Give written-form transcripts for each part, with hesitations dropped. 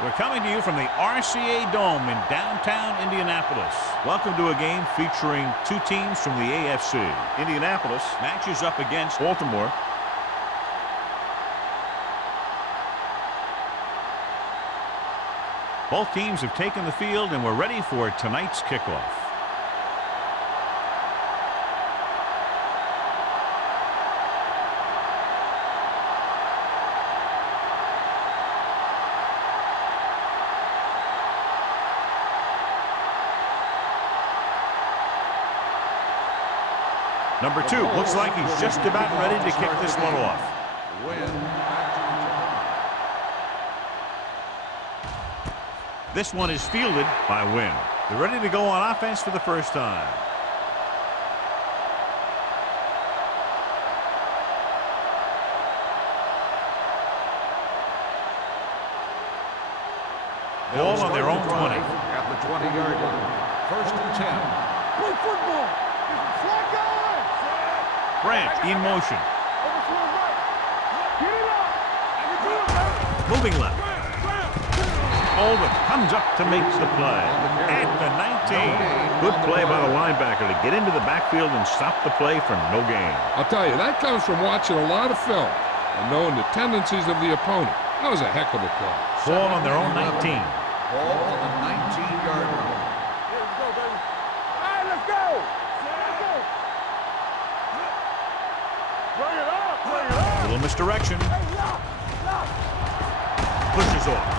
We're coming to you from the RCA Dome in downtown Indianapolis. Welcome to a game featuring two teams from the AFC. Indianapolis matches up against Baltimore. Both teams have taken the field and we're ready for tonight's kickoff. Number 2 looks like he's just about ready to kick this one off. This one is fielded by Wynn. They're ready to go on offense for the first time. Ball on their own 20. At the 20-yard line. First and 10. Play football. Flag going. Branch in motion. Moving left. Baldwin comes up to make the play. At the 19. Good play by the linebacker to get into the backfield and stop the play for no gain. I'll tell you, that comes from watching a lot of film and knowing the tendencies of the opponent. That was a heck of a play. Ball on their own 19. Ball on the 19-yard line. Here we go, baby. All right, let's go. Bring it up, bring it up. Little misdirection. Pushes off.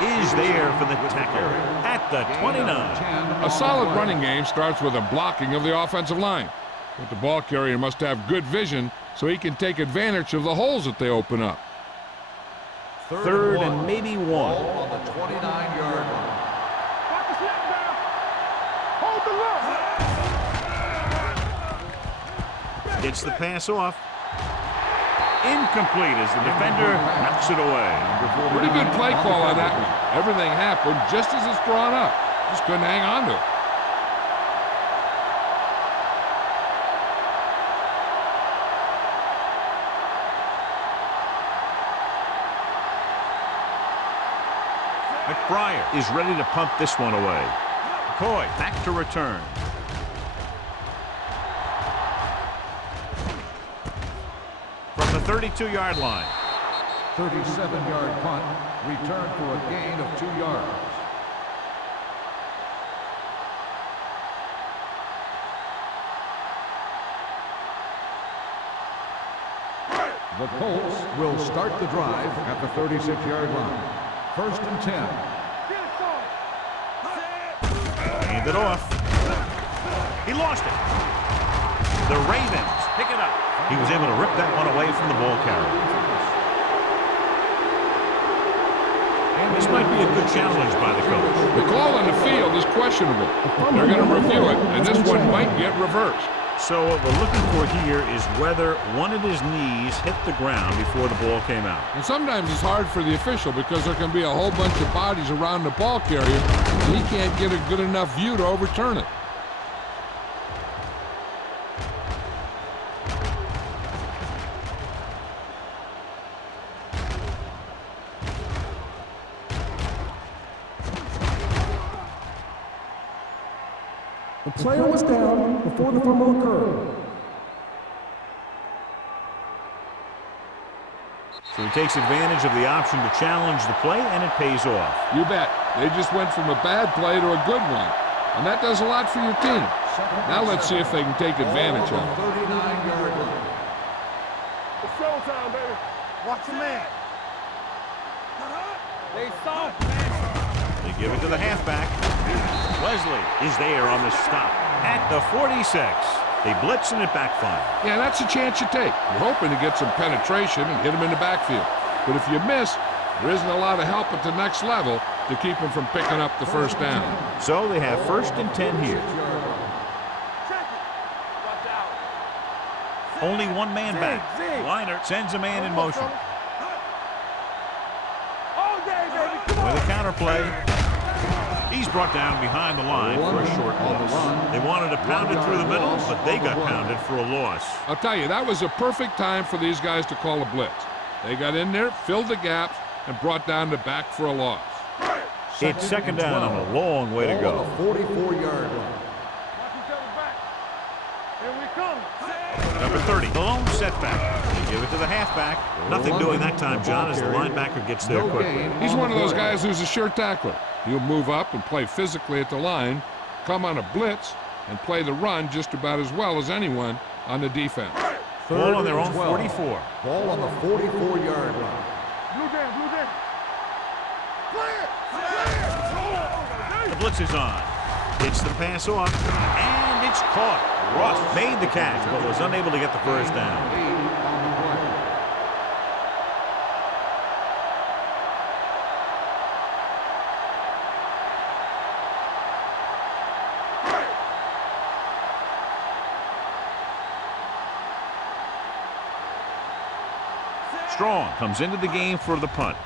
Is there for the tackle at the 29. A solid running game starts with a blocking of the offensive line. But the ball carrier must have good vision so he can take advantage of the holes that they open up. Third and maybe one. Ball on the 29-yard line. Lock the snap down. Hold the look. Gets the pass off. Incomplete as the defender knocks it away. Pretty good play call on that one. Everything happened just as it's drawn up. Just couldn't hang on to it. McBriar is ready to punt this one away. McCoy back to return. From the 32-yard line. 37-yard punt. Return for a gain of 2 yards. The Colts will start the drive at the 36-yard line. First and 10. Hand it off. He lost it. The Ravens pick it up. He was able to rip that one away from the ball carrier. This might be a good challenge by the coach. The call on the field is questionable. They're going to review it, and this one might get reversed. So what we're looking for here is whether one of his knees hit the ground before the ball came out. And sometimes it's hard for the official because there can be a whole bunch of bodies around the ball carrier, and he can't get a good enough view to overturn it. The player was down before the fumble occurred. So he takes advantage of the option to challenge the play, and it pays off. You bet. They just went from a bad play to a good one. And that does a lot for your team. Now let's see if they can take advantage of it. 39-yard line. It's showtime, baby. Watch the man. They soft, man. They give it to the halfback. Wesley is there on the stop at the 46. They blitz and it backfires. Yeah, that's a chance you take. You're hoping to get some penetration and get them in the backfield. But if you miss, there isn't a lot of help at the next level to keep them from picking up the first down. So they have first and 10 here. Only one man back. Liner sends a man in motion. With a counter play. He's brought down behind the line for a short loss. They wanted to pound it through the middle, but they got pounded for a loss. I'll tell you, that was a perfect time for these guys to call a blitz. They got in there, filled the gaps, and brought down the back for a loss. It's second down and a long way to go. On the 44-yard line. Watch each other back. Here we come. Number 30, the lone setback. They give it to the halfback. Nothing doing that time, John, as the linebacker gets there quickly. He's one of those guys who's a sure tackler. He'll move up and play physically at the line, come on a blitz, and play the run just about as well as anyone on the defense. Ball on their own 44. Ball on the 44-yard line. Blue jam, blue jam. The blitz is on. It's the pass off, and it's caught. Ross made the catch, but was unable to get the first down. 8 on the play. Strong comes into the game for the punt.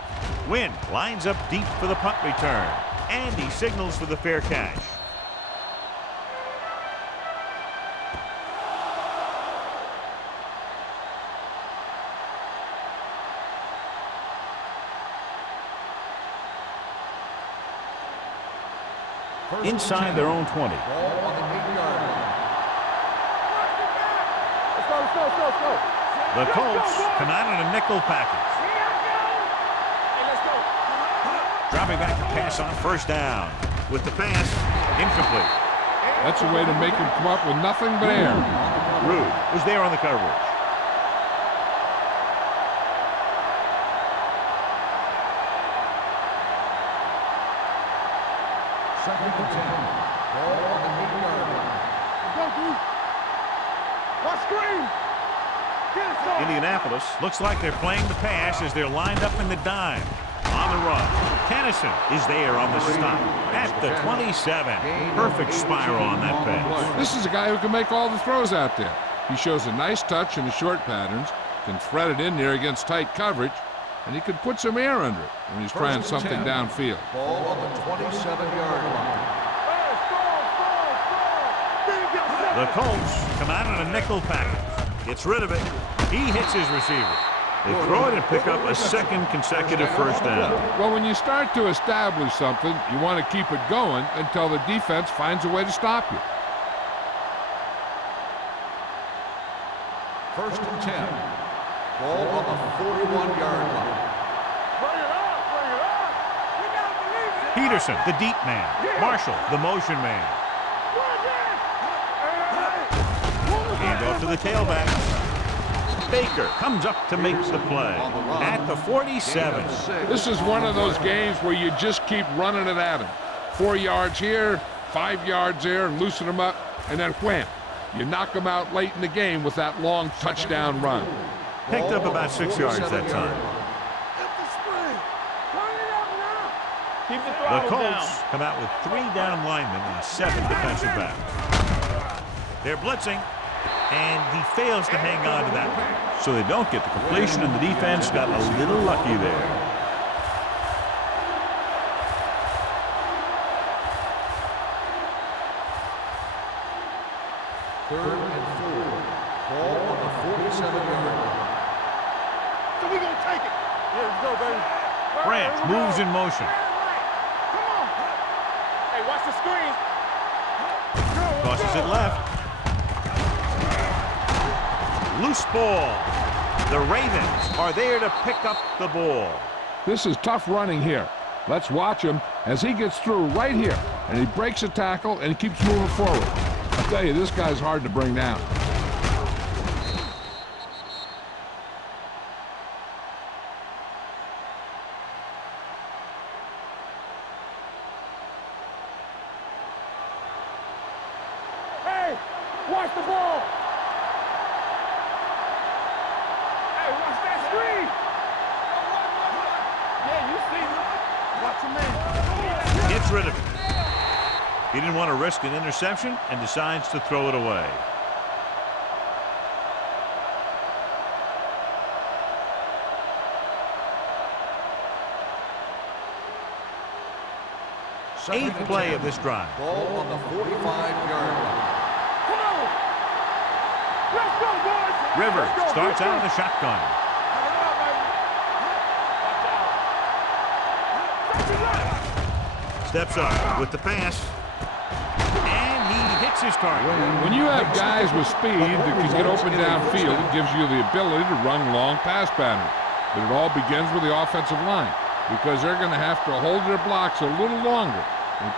Wynn lines up deep for the punt return, and he signals for the fair catch. Inside their own 20. Ball on the 8-yard line. Let's go, let's go, let's go, let's go. The Colts come out in a nickel package. Hey, let's go. Dropping back to pass on first down. With the pass, incomplete. That's a way to make him come up with nothing but air. Rude was there on the coverage. Second and 10. Ball on the 8-yard line. Let's go, dude. Watch screen. Get it, son. Indianapolis looks like they're playing the pass as they're lined up in the dime. On the run, Kennison is there on the stop at the 27. Perfect spiral on that pass. This is a guy who can make all the throws out there. He shows a nice touch in the short patterns, can thread it in there against tight coverage, and he can put some air under it when he's trying something downfield. Ball on the 27-yard line. Hey, score. The Colts come out in a nickel package. Gets rid of it. He hits his receiver. They throw it and pick up a second consecutive first down. Well, when you start to establish something, you want to keep it going until the defense finds a way to stop you. First and 10. Ball on the 41-yard line. Bring it up, bring it up. We gotta believe it. Peterson, the deep man. Marshall, the motion man. Hand off to the tailback. Baker comes up to make the play at the 47. This is one of those games where you just keep running it at him. 4 yards here, 5 yards there, and loosen them up, and then wham. You knock them out late in the game with that long touchdown run. Picked up about 6 yards that time. The Colts come out with 3 down linemen and 7 defensive backs. They're blitzing, and he fails to hang on to that one. So they don't get the completion, and the defense got a little lucky there. Third and 4. Ball on the 47-yard line. So we gonna take it. Yeah, let's go, baby. Branch moves in motion. Come on. Hey, watch the screen. Tosses it left. Loose ball. The Ravens are there to pick up the ball. This is tough running here. Let's watch him as he gets through right here, and he breaks a tackle and he keeps moving forward. I'll tell you, this guy's hard to bring down. Hey, watch the ball. Hey, watch that screen. Yeah, you see me. Watch your man. Gets rid of it. He didn't want to risk an interception and decides to throw it away. Eighth play of this drive. Ball on the 45-yard line. Come on. Let's go, boys. Rivers Let's go. starts Let's out go. in the shotgun. Steps up with the pass. And he hits his target. When you have guys with speed that can get open downfield, it gives you the ability to run long pass patterns. But it all begins with the offensive line, because they're going to have to hold their blocks a little longer,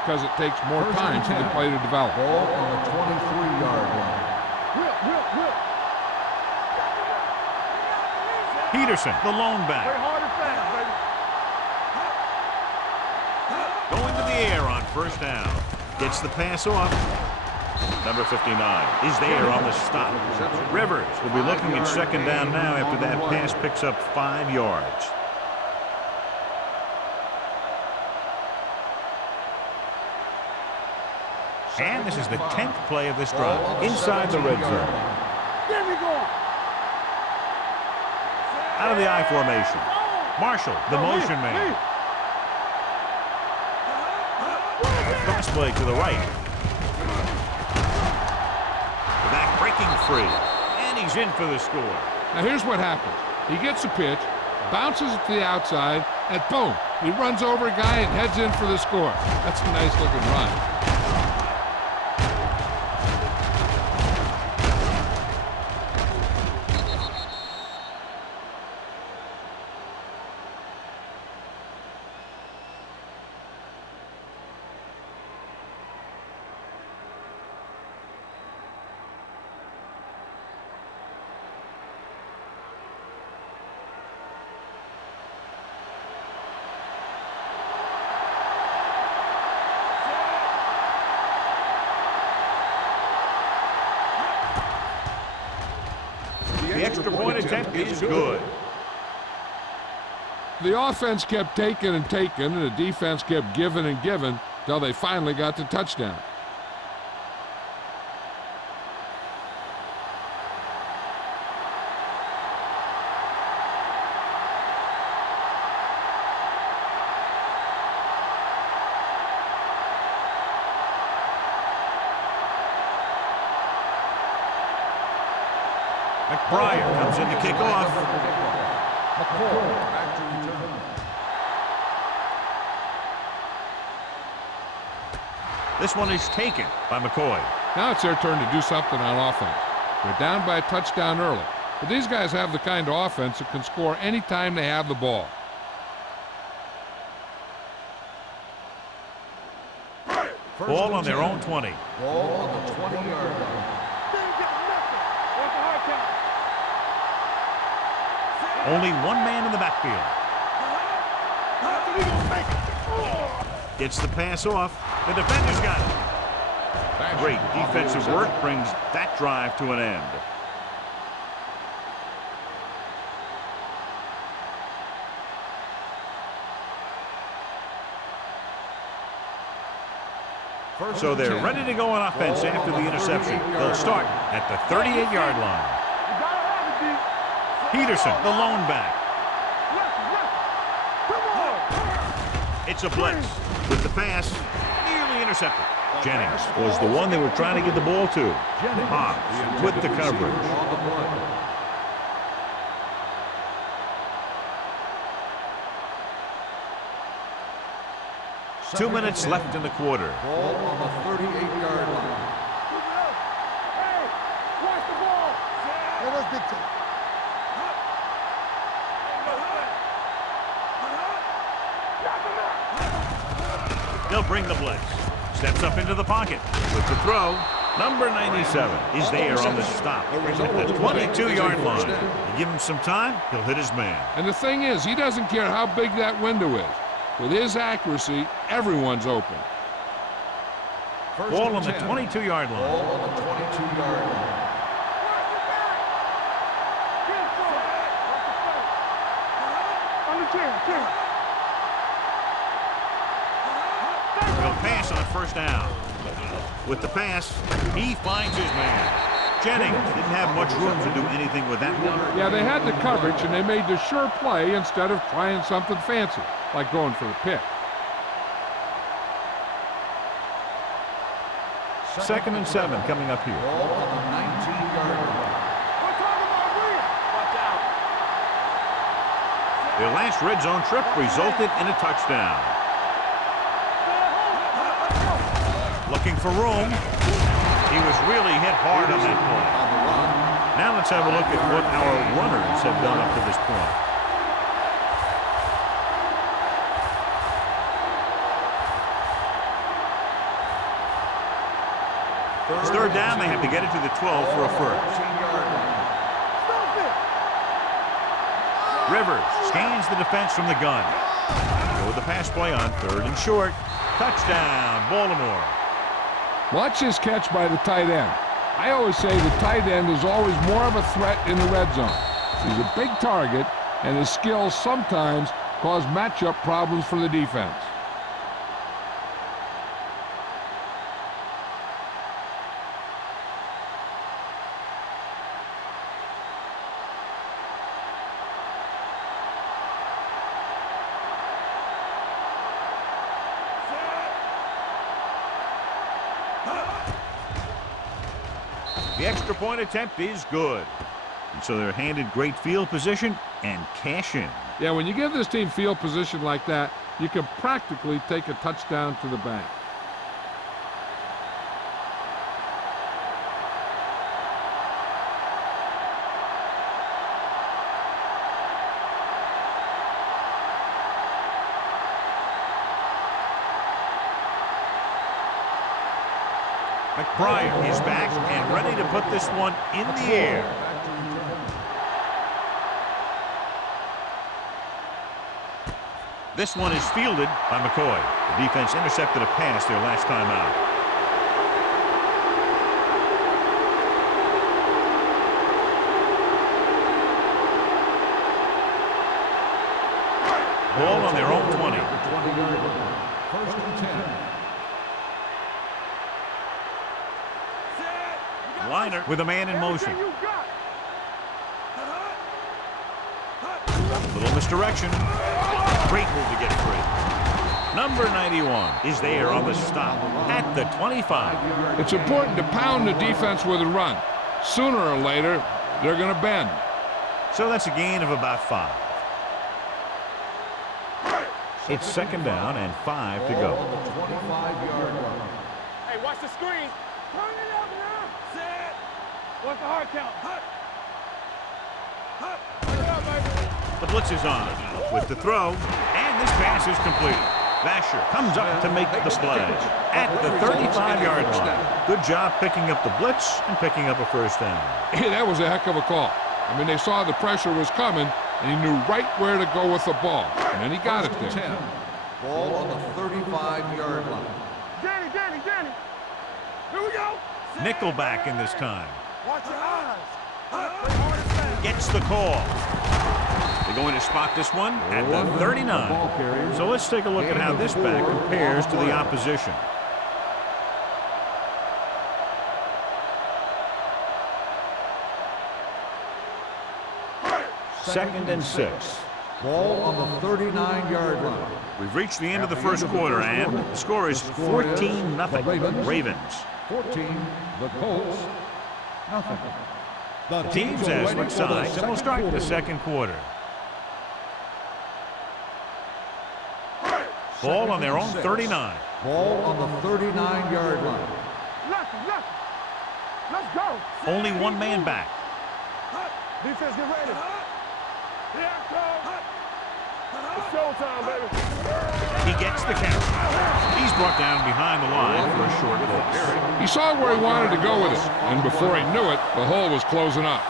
because it takes more time for the play to develop. Ball on the 23-yard line. Peterson, the lone back. Play hard and fast, baby. Going to the air on first down. Gets the pass off. Number 59 is there on the stop. Rivers will be looking at second down now after that pass picks up 5 yards. And this is the 10th play of this drive. Inside the red zone. There we go. Out of the I formation. Marshall, the motion man. Cross play to the right. The back breaking free. And he's in for the score. Now here's what happens. He gets a pitch, bounces it to the outside, and boom, he runs over a guy and heads in for the score. That's a nice looking run. The extra point attempt is good. The offense kept taking and taking, and the defense kept giving and giving till they finally got the touchdown. Pryor comes in to kick off. This one is taken by McCoy. Now it's their turn to do something on offense. They're down by a touchdown early, but these guys have the kind of offense that can score anytime they have the ball. Ball on their own 20. Ball on the 20-yard line. Only one man in the backfield. Gets the pass off. The defender's got it. Great defensive work brings that drive to an end. So they're ready to go on offense after the interception. They'll start at the 38-yard line. Peterson, the lone back. It's a blitz with the pass, nearly intercepted. Jennings was the one they were trying to get the ball to. Hobbs with the coverage. 2 minutes left in the quarter. Ball on the 38-yard line. Hey, watch the ball. Hey, that's big time. They'll bring the blitz. Steps up into the pocket. With the throw, number 97 is there on the stop at the 22-yard line. You give him some time, he'll hit his man. And the thing is, he doesn't care how big that window is. With his accuracy, everyone's open. Ball on the 22-yard line. Ball on the 22-yard line. They'll pass on first down. With the pass, he finds his man. Jennings didn't have much room to do anything with that one. Yeah, they had the coverage, and they made the sure play instead of trying something fancy, like going for the pick. 2nd and 7 coming up here. Ball on the 19-yard line. Their last red zone trip resulted in a touchdown. for room. He was really hit hard on that play. Now let's have a look at what our runners have done up to this point. It's third down. They have to get it to the 12 for a first. Rivers scans the defense from the gun. Go with the pass play on third and short. Touchdown, Baltimore. Watch his catch by the tight end. I always say the tight end is always more of a threat in the red zone. He's a big target, and his skills sometimes cause matchup problems for the defense. The extra point attempt is good. And so they're handed great field position and cash in. Yeah, when you give this team field position like that, you can practically take a touchdown to the bank. McBride is back and ready to put this one in the air. This one is fielded by McCoy. The defense intercepted a pass their last time out. Ball on their own 20. First and 10. Liner with a man in motion. Little misdirection. Great move to get free. Number 91 is there on the stop at the 25. It's important to pound the defense with a run. Sooner or later, they're going to bend. So that's a gain of about 5. It's second down and 5 to go. Hey, watch the screen. Turn it up now. Set. What's the hard count? Hut. Hut. Turn it up, baby. The blitz is on with the throw, and this pass is completed. Vasher comes up to make the play at the 35-yard line. Good job picking up the blitz and picking up a first down. Hey, that was a heck of a call. I mean, they saw the pressure was coming, and he knew right where to go with the ball. And then he got it there. 10. Ball on the 35-yard line. Danny. Here we go. Nickelback in this time. Watch your eyes. Play hard and fast. Gets the call. They're going to spot this one at the 39. So let's take a look at how this back compares to the opposition. Second and 6. Ball on the 39-yard line. We've reached the end of the first quarter, and the score is 14-0 Ravens. 14, the Colts, nothing. The teams as switch sides, and we'll start the second quarter. Ball on their own 39. Ball on the 39-yard line. Nothing. Let's go. Only one man back. Defense, get ready. Here I come. It's showtime, baby. He gets the count. He's brought down behind the line for a short loss. He saw where he wanted to go with it, and before he knew it, the hole was closing up.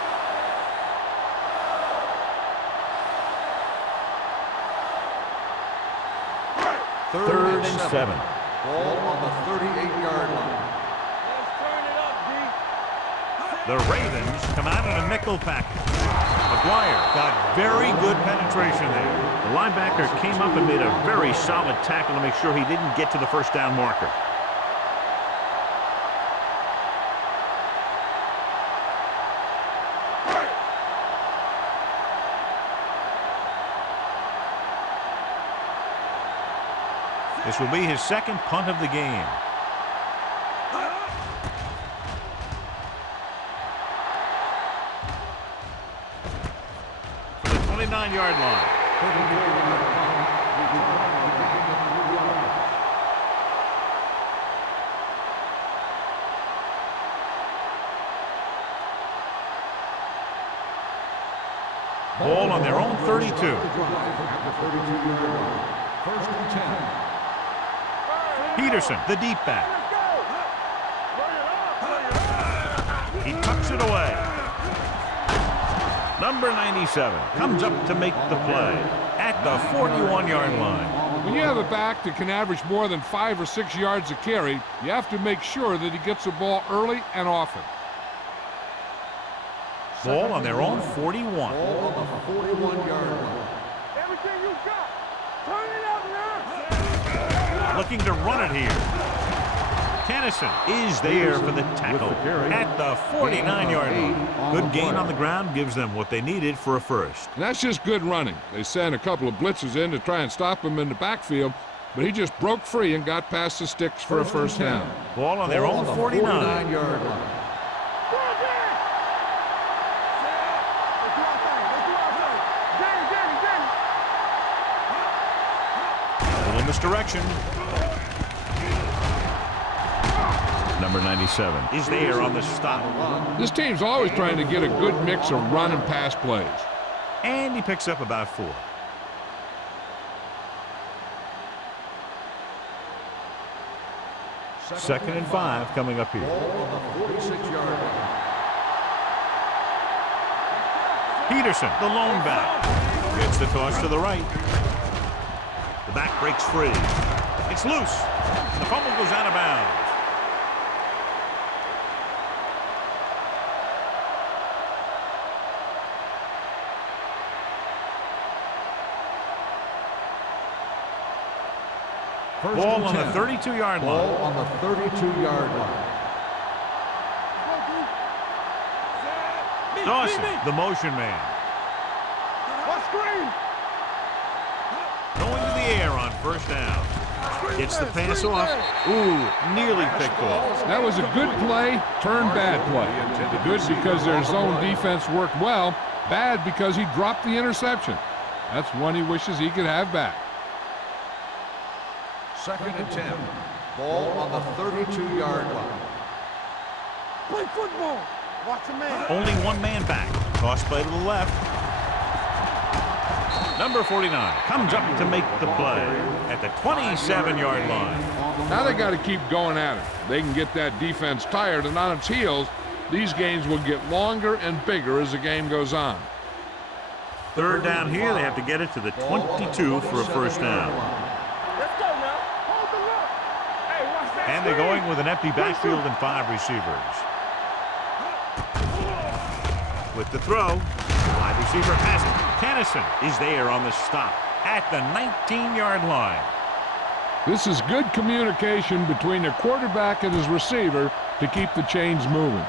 Third and 7. Ball on the 38-yard line. Let's turn it up, D. The Ravens come out in a nickel package. McGuire got very good penetration there. The linebacker came up and made a very solid tackle to make sure he didn't get to the first down marker. This will be his second punt of the game. For the 29-yard line. Ball on their own 32. The drive at the 32-yard line. First and 10. Peterson, the deep back. He tucks it away. Number 97 comes up to make the play at the 41-yard line. When you have a back that can average more than 5 or 6 yards a carry, you have to make sure that he gets the ball early and often. Ball on their own 41. Ball on the 41-yard line. Everything you got. Turn it up now. Looking to run it here. Tennyson is there for the tackle at the 49-yard line. Good gain on the ground gives them what they needed for a first. And that's just good running. They sent a couple of blitzes in to try and stop him in the backfield, but he just broke free and got past the sticks for a first down. Ball on their own 49. 49-yard line. In this direction. Number 97 is there on the stop. This team's always trying to get a good mix of run and pass plays. And he picks up about 4. Second and 5 coming up here. Ball on the 46-yard line. Peterson, the lone back, gets the toss to the right. The back breaks free. It's loose. The fumble goes out of bounds. Ball on the 32-yard line. Ball on the 32-yard line. Dawson, the motion man. Going to the air on first down. Gets the pass off. Ooh, nearly picked off. That was a good play, turned bad play. Good because their zone defense worked well, bad because he dropped the interception. That's one he wishes he could have back. Second and 10. Ball on the 32-yard line. Play football. Watch a man. Only one man back. Toss play to the left. Number 49 comes up to make the play at the 27-yard line. Now they got to keep going at it. They can get that defense tired and on its heels. These games will get longer and bigger as the game goes on. Third down here, they have to get it to the 22 for a first down. Let's go now. Hold the look. Hey, watch that. And they're going with an empty backfield and 5 receivers. With the throw, wide receiver has it. Tennyson is there on the stop at the 19-yard line. This is good communication between the quarterback and his receiver to keep the chains moving.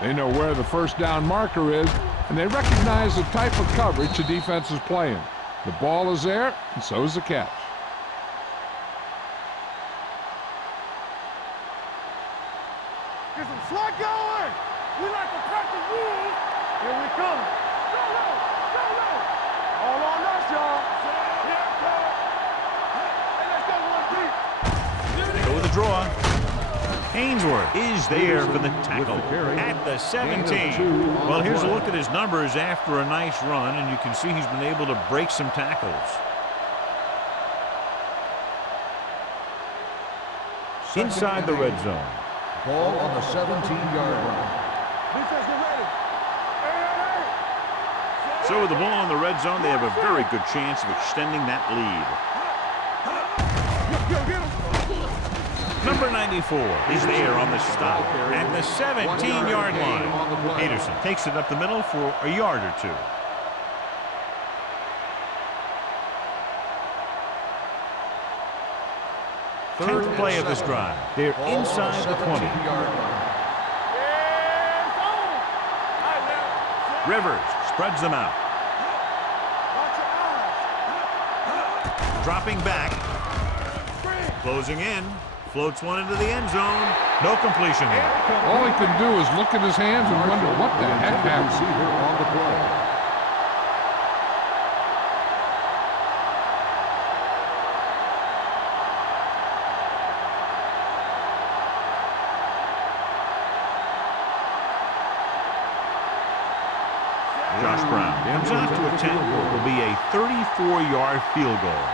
They know where the first down marker is, and they recognize the type of coverage the defense is playing. The ball is there, and so is the catch. Get some slot going. We like to crack the rules. Here we come. Go low. Go low. All on us, y'all. Here it comes. Hey, let's go one deep. They go with the draw. Ainsworth is there for the tackle at the 17. Well, here's a look at his numbers after a nice run, and you can see he's been able to break some tackles. Inside the red zone. Ball on the 17-yard line. Defense, get ready. Hey. So with the ball in the red zone, they have a very good chance of extending that lead. Yo, get him. Number 94 is there on the stop at the 17-yard line. Peterson takes it up the middle for a yard or 2. Third play of this drive. They're inside the 20. Rivers spreads them out. Dropping back. Closing in. Floats one into the end zone. No completion there. All he can do is look at his hands and wonder what the heck happened. Receiver on the play. Josh Brown Comes out to attempt what will be a 34-yard field goal.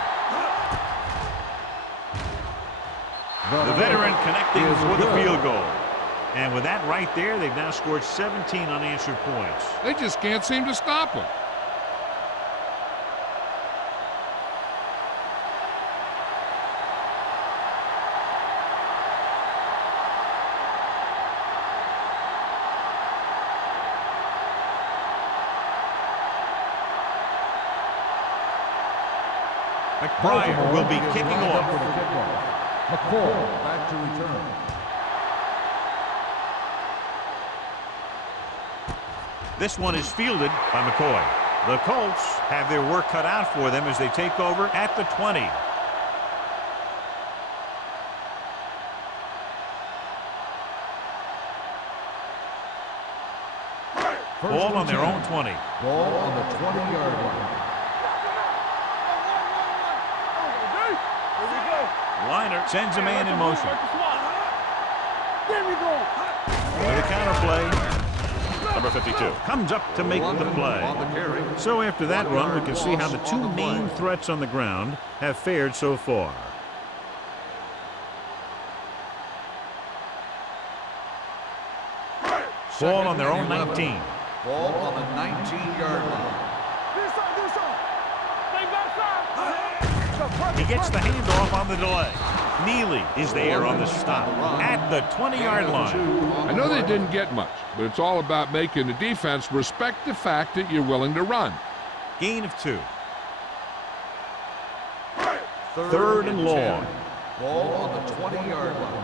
The veteran connecting for the field goal. And with that right there, they've now scored 17 unanswered points. They just can't seem to stop him. McBride will be kicking off. McCall back to return. This one is fielded by McCoy. The Colts have their work cut out for them as they take over at the 20. Ball on their own 20. Ball on the 20-yard line. Liner sends a man in motion. There we go. With a counter play, number 52 comes up to make the play. So after that run, we can see how the two main threats on the ground have fared so far. Ball on their own 19. Ball on the 19-yard line. He gets the handoff on the delay. Neely is there on the stop at the 20-yard line. I know they didn't get much, but it's all about making the defense respect the fact that you're willing to run. Gain of 2. Third and long. Ball on the 20-yard line.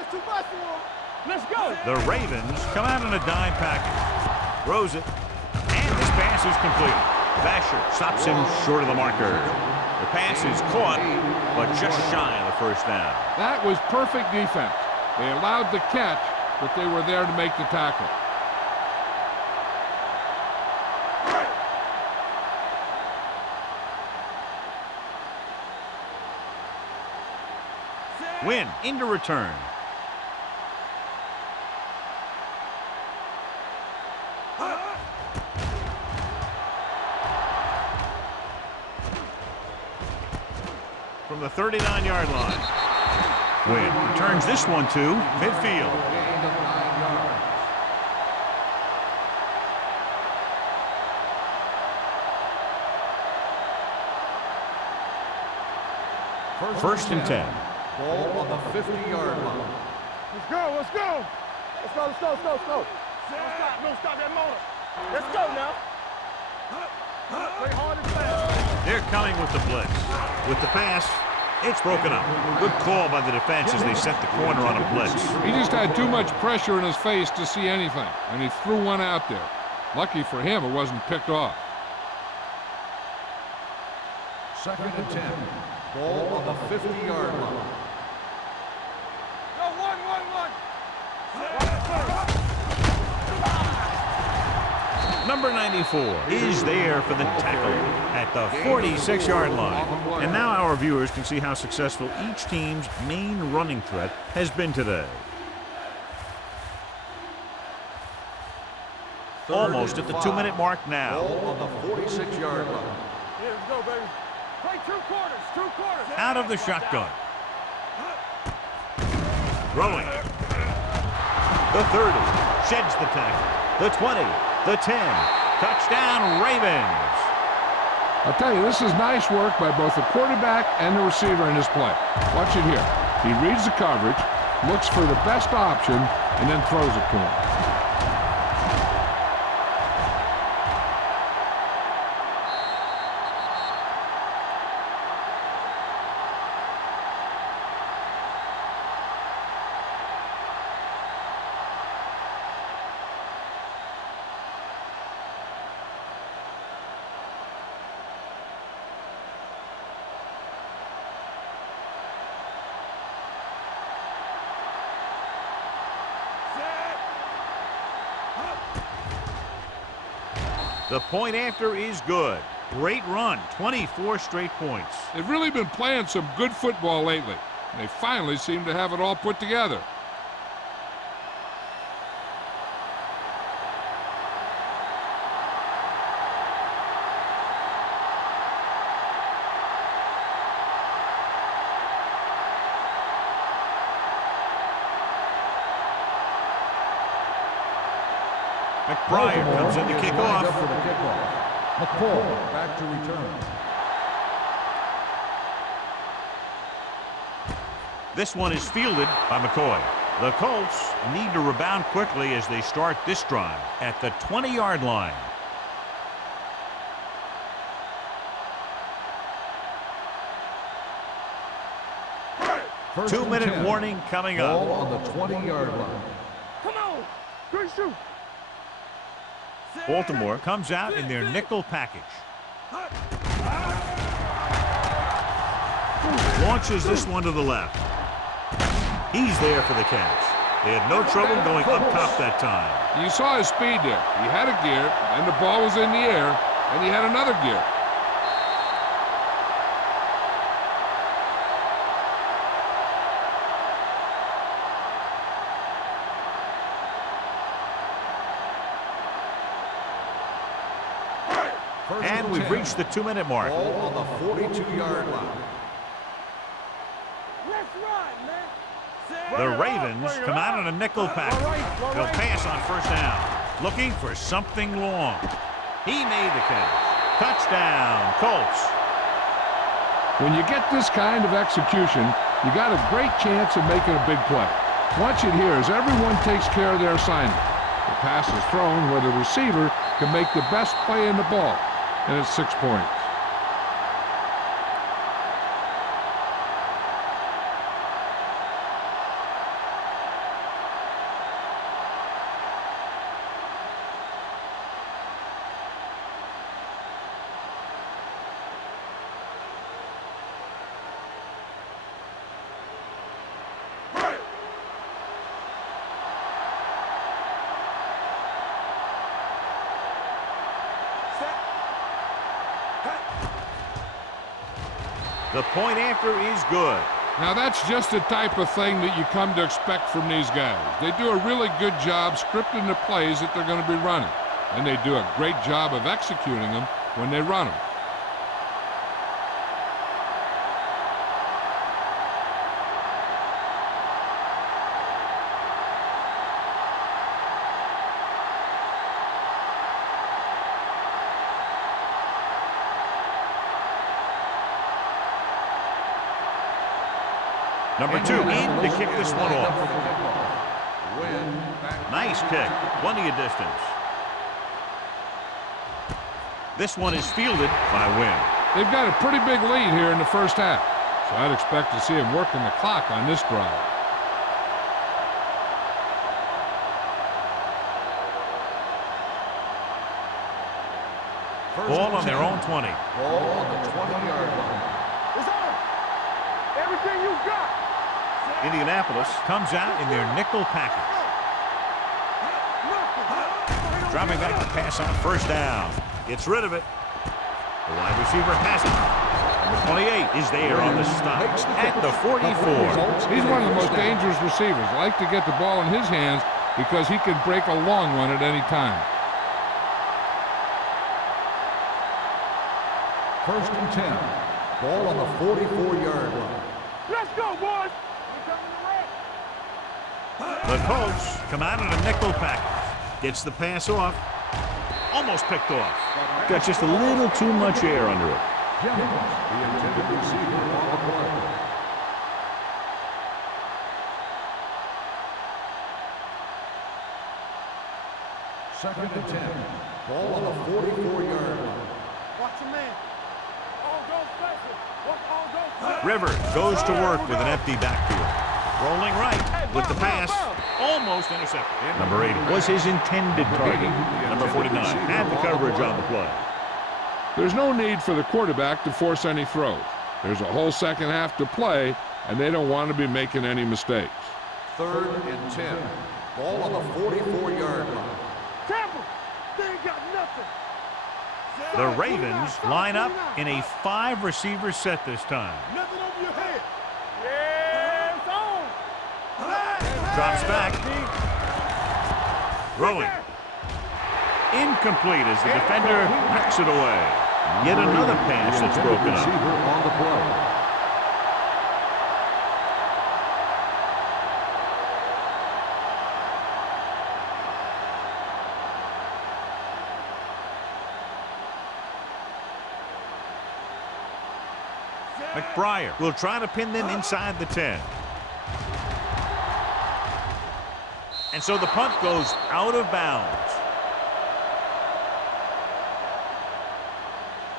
It's too much for him. Let's go. The Ravens come out in a dime package. Throws it, and this pass is complete. Vasher stops him short of the marker. The pass is caught, but just shy of the first down. That was perfect defense. They allowed the catch, but they were there to make the tackle. Win into return. From the 39-yard line. Win returns this one to midfield. Gain of 9 yards. First and 10. Ball on the 50-yard line. Let's go. Let's go. Let's go. Let's go. Let's go. Let's go. Don't stop. Don't stop that motor. Let's go now. Play hard and fast. They're coming with the blitz. With the pass, it's broken up. Good call by the defense as they set the corner on a blitz. He just had too much pressure in his face to see anything, and he threw one out there. Lucky for him, it wasn't picked off. Second and 10. Ball on the 50-yard line. Go, one. Number 94 is there for the tackle at the 46-yard line. And now our viewers can see how successful each team's main running threat has been today. Almost at the 2-minute mark now. Ball on the 46-yard line. Yeah, let's go, baby. Play 2 quarters. 2 quarters. Out of the shotgun. Throwing. The 30 sheds the tackle. The 20. The 10. Touchdown, Ravens. I'll tell you, this is nice work by both the quarterback and the receiver in this play. Watch it here. He reads the coverage, looks for the best option, and then throws it to him. The point after is good. Great run, 24 straight points. They've really been playing some good football lately. They finally seem to have it all put together. McBride comes in to kick off. For the kickoff. McCall back to return. This one is fielded by McCoy. The Colts need to rebound quickly as they start this drive at the 20-yard line. First 2-minute 10. warning coming Ball up. on the 20-yard line. Come on. Good shoot. Baltimore comes out in their nickel package. Launches this one to the left. He's there for the catch. They had no trouble going up top that time. You saw his speed there. He had a gear, and the ball was in the air, and he had another gear. And we've reached the 2-minute mark. Ball on the 42-yard line. Let's ride, man. The Ravens come out in a nickel package. They'll pass on first down. Looking for something long. He made the catch. Touchdown, Colts. When you get this kind of execution, you got a great chance of making a big play. Watch it here as everyone takes care of their assignment. The pass is thrown where the receiver can make the best play in the ball, and it's 6 points. The point after is good. Now that's just the type of thing that you come to expect from these guys. They do a really good job scripting the plays that they're going to be running. And they do a great job of executing them when they run them. Number 2 in to kick this one off. Nice kick. Plenty of distance. This one is fielded by Wynn. They've got a pretty big lead here in the first half, so I'd expect to see him working the clock on this drive. Ball on their own 20. Ball on the 20-yard line. It's on. Everything you got. Indianapolis comes out in their nickel package. Dropping back to pass on first down. Gets rid of it. The wide receiver has it. Number 28 is there on the stop at the 44. He's one of the most dangerous receivers. Like to get the ball in his hands because he can break a long one at any time. First and 10. Ball on the 44-yard line. Let's go, boys. The Colts come out in a nickel package. Gets the pass off. Almost picked off. Got just a little too much air under it. Jennings, the intended receiver on the play. Second and 10. Ball on the 44-yard line. Watch your man. On go special. Watch on go special. Rivers goes to work with an empty backfield. Rolling right with the pass. Almost intercepted. Number 80 was his intended target. Number 49 had the coverage on the play. There's no need for the quarterback to force any throws. There's a whole second half to play, and they don't want to be making any mistakes. Third and 10. Ball on the 44-yard line. Tampa, they ain't got nothing. The Ravens line up in a 5-receiver set this time. Nothing over your head. Yeah, it's on. Drops back. Throwing. Incomplete as the defender knocks it away. Yet another pass that's broken up. Receiver on the play. McBriar will try to pin them inside the 10. And so the punt goes out of bounds.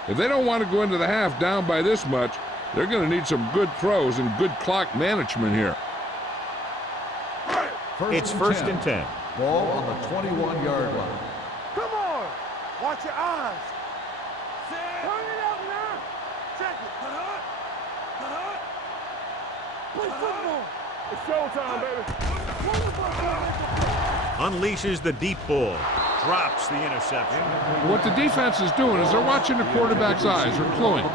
If they don't want to go into the half down by this much, they're going to need some good throws and good clock management here. It's first and 10. Ball on the 21-yard line. Come on. Watch your eyes. Turn it up now. Check it. Play football. It's showtime, baby. Unleashes the deep ball. Drops the interception. What the defense is doing is they're watching the quarterback's eyes. They're cluing.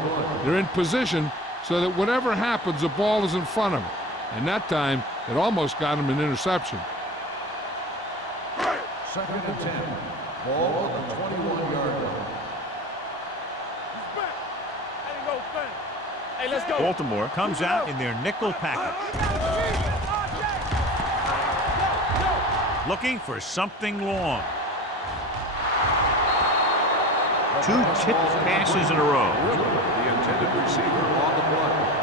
They're in position so that whatever happens, the ball is in front of them. And that time, it almost got him an interception. Second and 10. Ball on the 21-yard line. Hey, let's go. Baltimore comes out in their nickel package. Looking for something long. Two tipped passes in a row. The intended receiver on the play.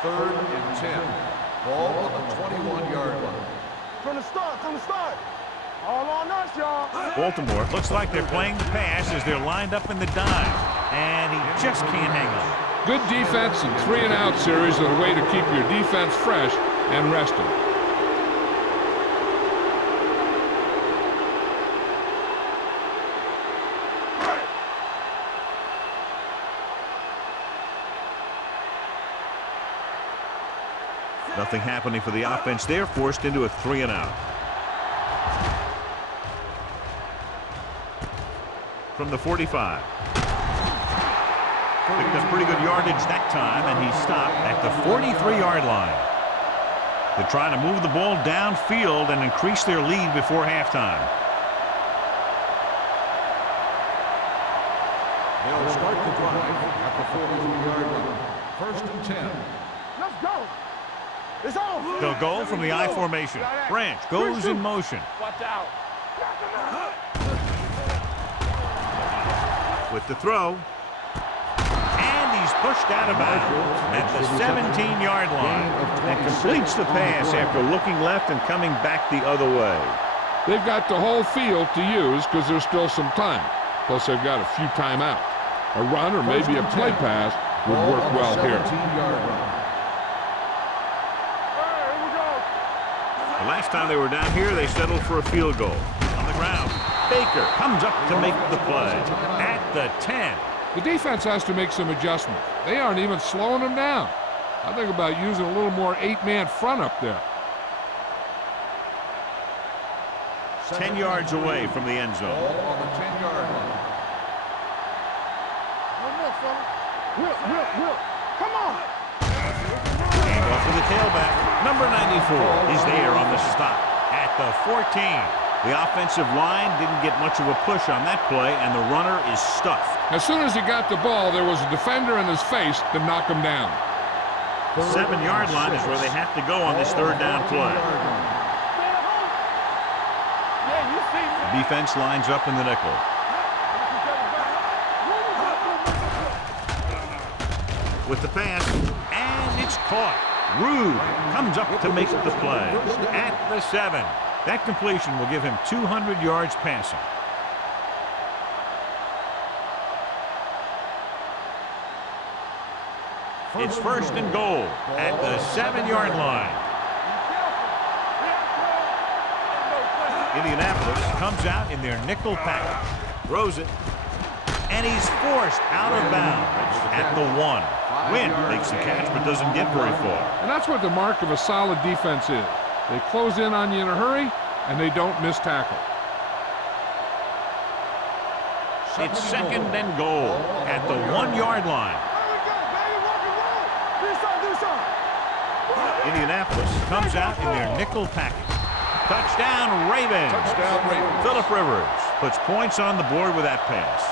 Third and 10. Ball on the 21-yard line. From the start. All on us, y'all. Baltimore looks like they're playing the pass as they're lined up in the dime. And he just can't hang on. Good defense and 3-and-out series are the way to keep your defense fresh and rested. Nothing happening for the offense. They're forced into a 3-and-out. From the 45. Picked up pretty good yardage that time, and he stopped at the 43-yard line. They're trying to move the ball downfield and increase their lead before halftime. They'll start the drive at the 43-yard line. First and 10. Let's go. It's on. They'll go from the I formation. Branch goes in motion. Watch out. With the throw. And he's pushed out of bounds at the 17-yard line and completes the pass after looking left and coming back the other way. They've got the whole field to use because there's still some time. Plus, they've got a few timeouts. A run or maybe a play pass would work well here. The last time they were down here, they settled for a field goal. On the ground, Baker comes up to make the play at the 10. The defense has to make some adjustments. They aren't even slowing them down. I think about using a little more 8-man front up there. 10 yards away from the end zone. On the 10-yard line. One more, fella. Will. Come on. And off to the tailback. Number 94 is there on the stop at the 14. The offensive line didn't get much of a push on that play, and the runner is stuffed. As soon as he got the ball, there was a defender in his face to knock him down. The 7-yard line is where they have to go on this third down play. Defense lines up in the nickel. With the pass, and it's caught. Rude comes up to make the play at the 7. That completion will give him 200 yards passing. It's first and goal at the 7-yard line. Indianapolis comes out in their nickel package, throws it, and he's forced out of bounds at the 1. Wynn makes the catch but doesn't get very far. And that's what the mark of a solid defense is. They close in on you in a hurry, and they don't miss tackle. It's second and goal at the 1-yard line. Indianapolis comes out in their nickel package. Touchdown, Ravens. Touchdown, Ravens. Phillip Rivers puts points on the board with that pass.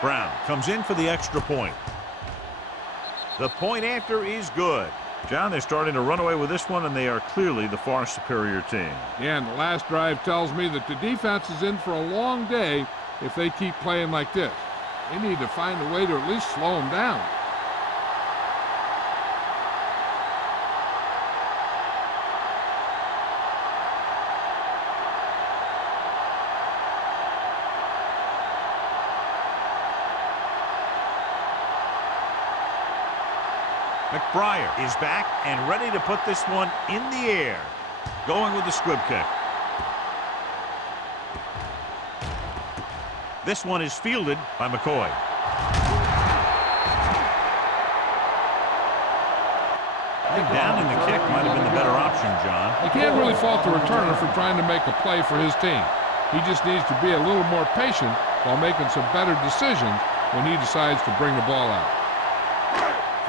Brown comes in for the extra point. The point after is good. John, they're starting to run away with this one, and they are clearly the far superior team. Yeah, and the last drive tells me that the defense is in for a long day if they keep playing like this. They need to find a way to at least slow them down. McBriar is back and ready to put this one in the air. Going with the squib kick. This one is fielded by McCoy. Down in the kick might have been the better option, John. You can't really fault the returner for trying to make a play for his team. He just needs to be a little more patient while making some better decisions when he decides to bring the ball out.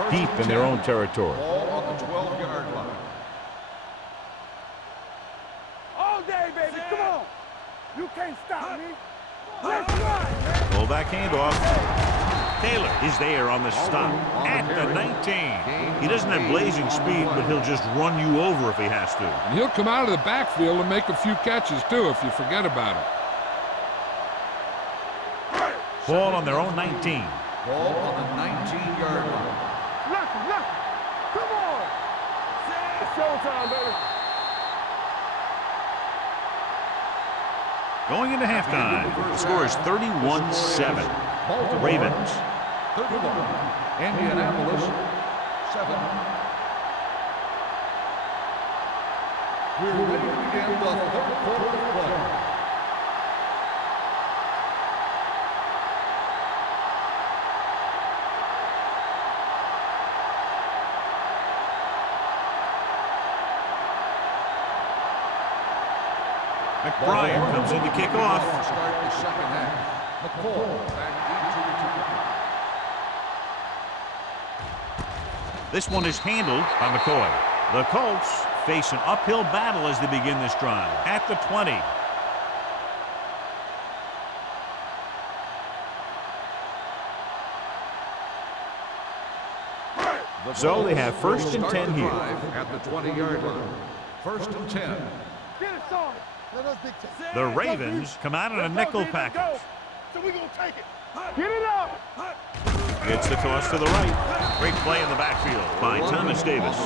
Deep in their own territory. Ball on the 12-yard line. All day, baby. Come on. You can't stop me. Let's run, man. Fullback handoff. Taylor is there on the stop at the 19. He doesn't have blazing speed, but he'll just run you over if he has to. And he'll come out of the backfield and make a few catches, too, if you forget about it. Ball on their own 19. Ball on the 19-yard line. Lucky. Come on. It's showtime, baby. Going into halftime, the score is 31-7. Ravens. 31. Indianapolis, 7. We're ready to begin the third quarter of play. McBriar comes in to kick off. Start the second half. McCoy back into This one is handled by McCoy. The Colts face an uphill battle as they begin this drive at the 20. So they have first and 10 here. At the 20-yard line. First and 10. Get it started. Let us dictate. The Ravens come out in a nickel package. So we're going to take it. Get it up. Gets the toss to the right. Great play in the backfield by Thomas Davis.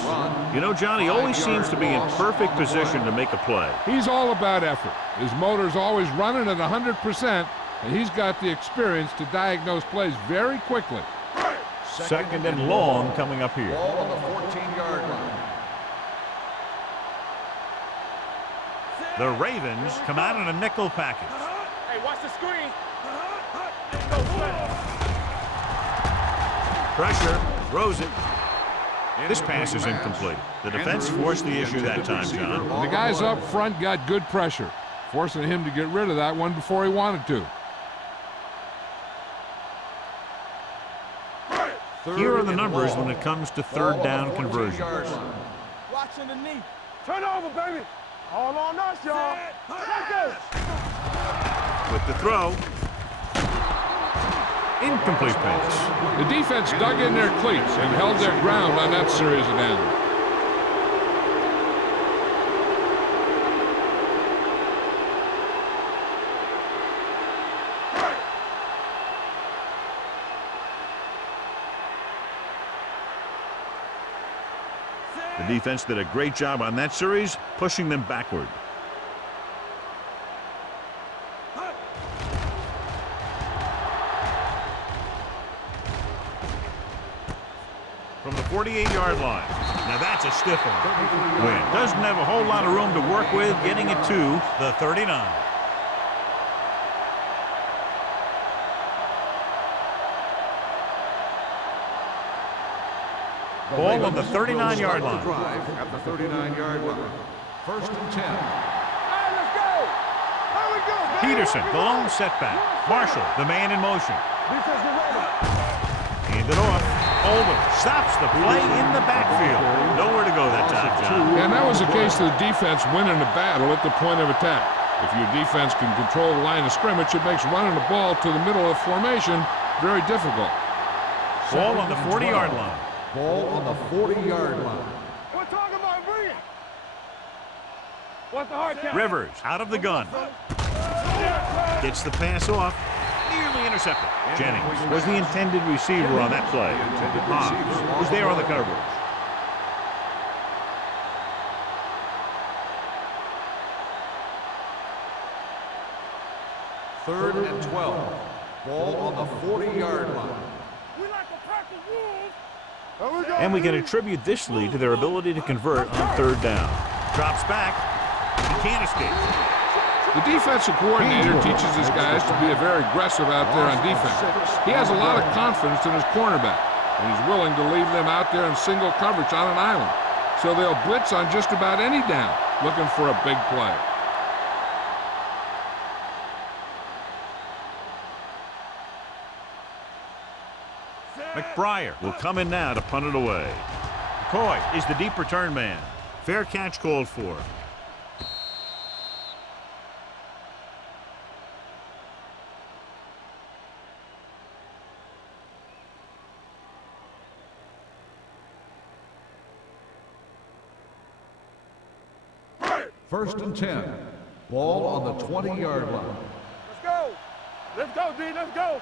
You know, John, he always seems to be in perfect position to make a play. He's all about effort. His motor's always running at 100%, and he's got the experience to diagnose plays very quickly. Second and long coming up here. Ball on the 14-yard line. The Ravens come out in a nickel package. Hey, watch the screen. Pressure, throws it. This pass is incomplete. The defense forced the issue that time, John. The guys up front got good pressure, forcing him to get rid of that one before he wanted to. Here are the numbers when it comes to third down conversions. Watching the knee. Turn over, baby. All on us, y'all. Let's go. With the throw. Incomplete pass. The defense dug in their cleats and held their ground on that series of downs. The defense did a great job on that series, pushing them backward. From the 48-yard line. Now that's a stiff one. Win. Doesn't have a whole lot of room to work with, getting it to the 39. Ball on the 39-yard line. Drive at the 39-yard line. First and 10. All right, let's go. Here we go, baby. Peterson, the lone setback. Marshall, the man in motion. Defense get ready. Hand it off. Oldham stops the play in the backfield. Nowhere to go that time, John. And that was the case of the defense winning the battle at the point of attack. If your defense can control the line of scrimmage, it makes running the ball to the middle of formation very difficult. Ball on the 40-yard line. Ball on the 40-yard line. We're talking about bringing. What's the hard count? Rivers out of the gun. Gets the pass off. Nearly intercepted. Jennings was the intended receiver on that play. Hobbs was there on the coverage. Third and 12. Ball on the 40-yard line. We like to practice rules. Here we go. And we can attribute this lead to their ability to convert on third down. Drops back. He can't escape. The defensive coordinator teaches his guys to be very aggressive out there on defense. He has a lot of confidence in his cornerback, and he's willing to leave them out there in single coverage on an island. So they'll blitz on just about any down, looking for a big play. McBriar will come in now to punt it away. Coy is the deep return man. Fair catch called for. First and 10. Ball on the 20-yard line. Let's go. Let's go, D. Let's go.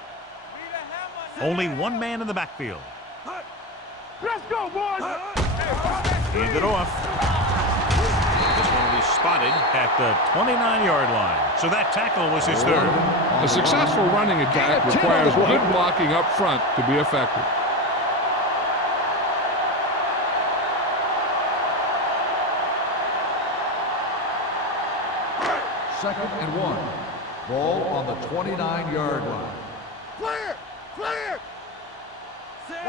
Only one man in the backfield. Let's go, boys. Hand it off. This one will be spotted at the 29-yard line. So that tackle was his third. A successful running attack requires good blocking up front to be effective. Second and 1. Ball on the 29-yard line. Clear. Clear.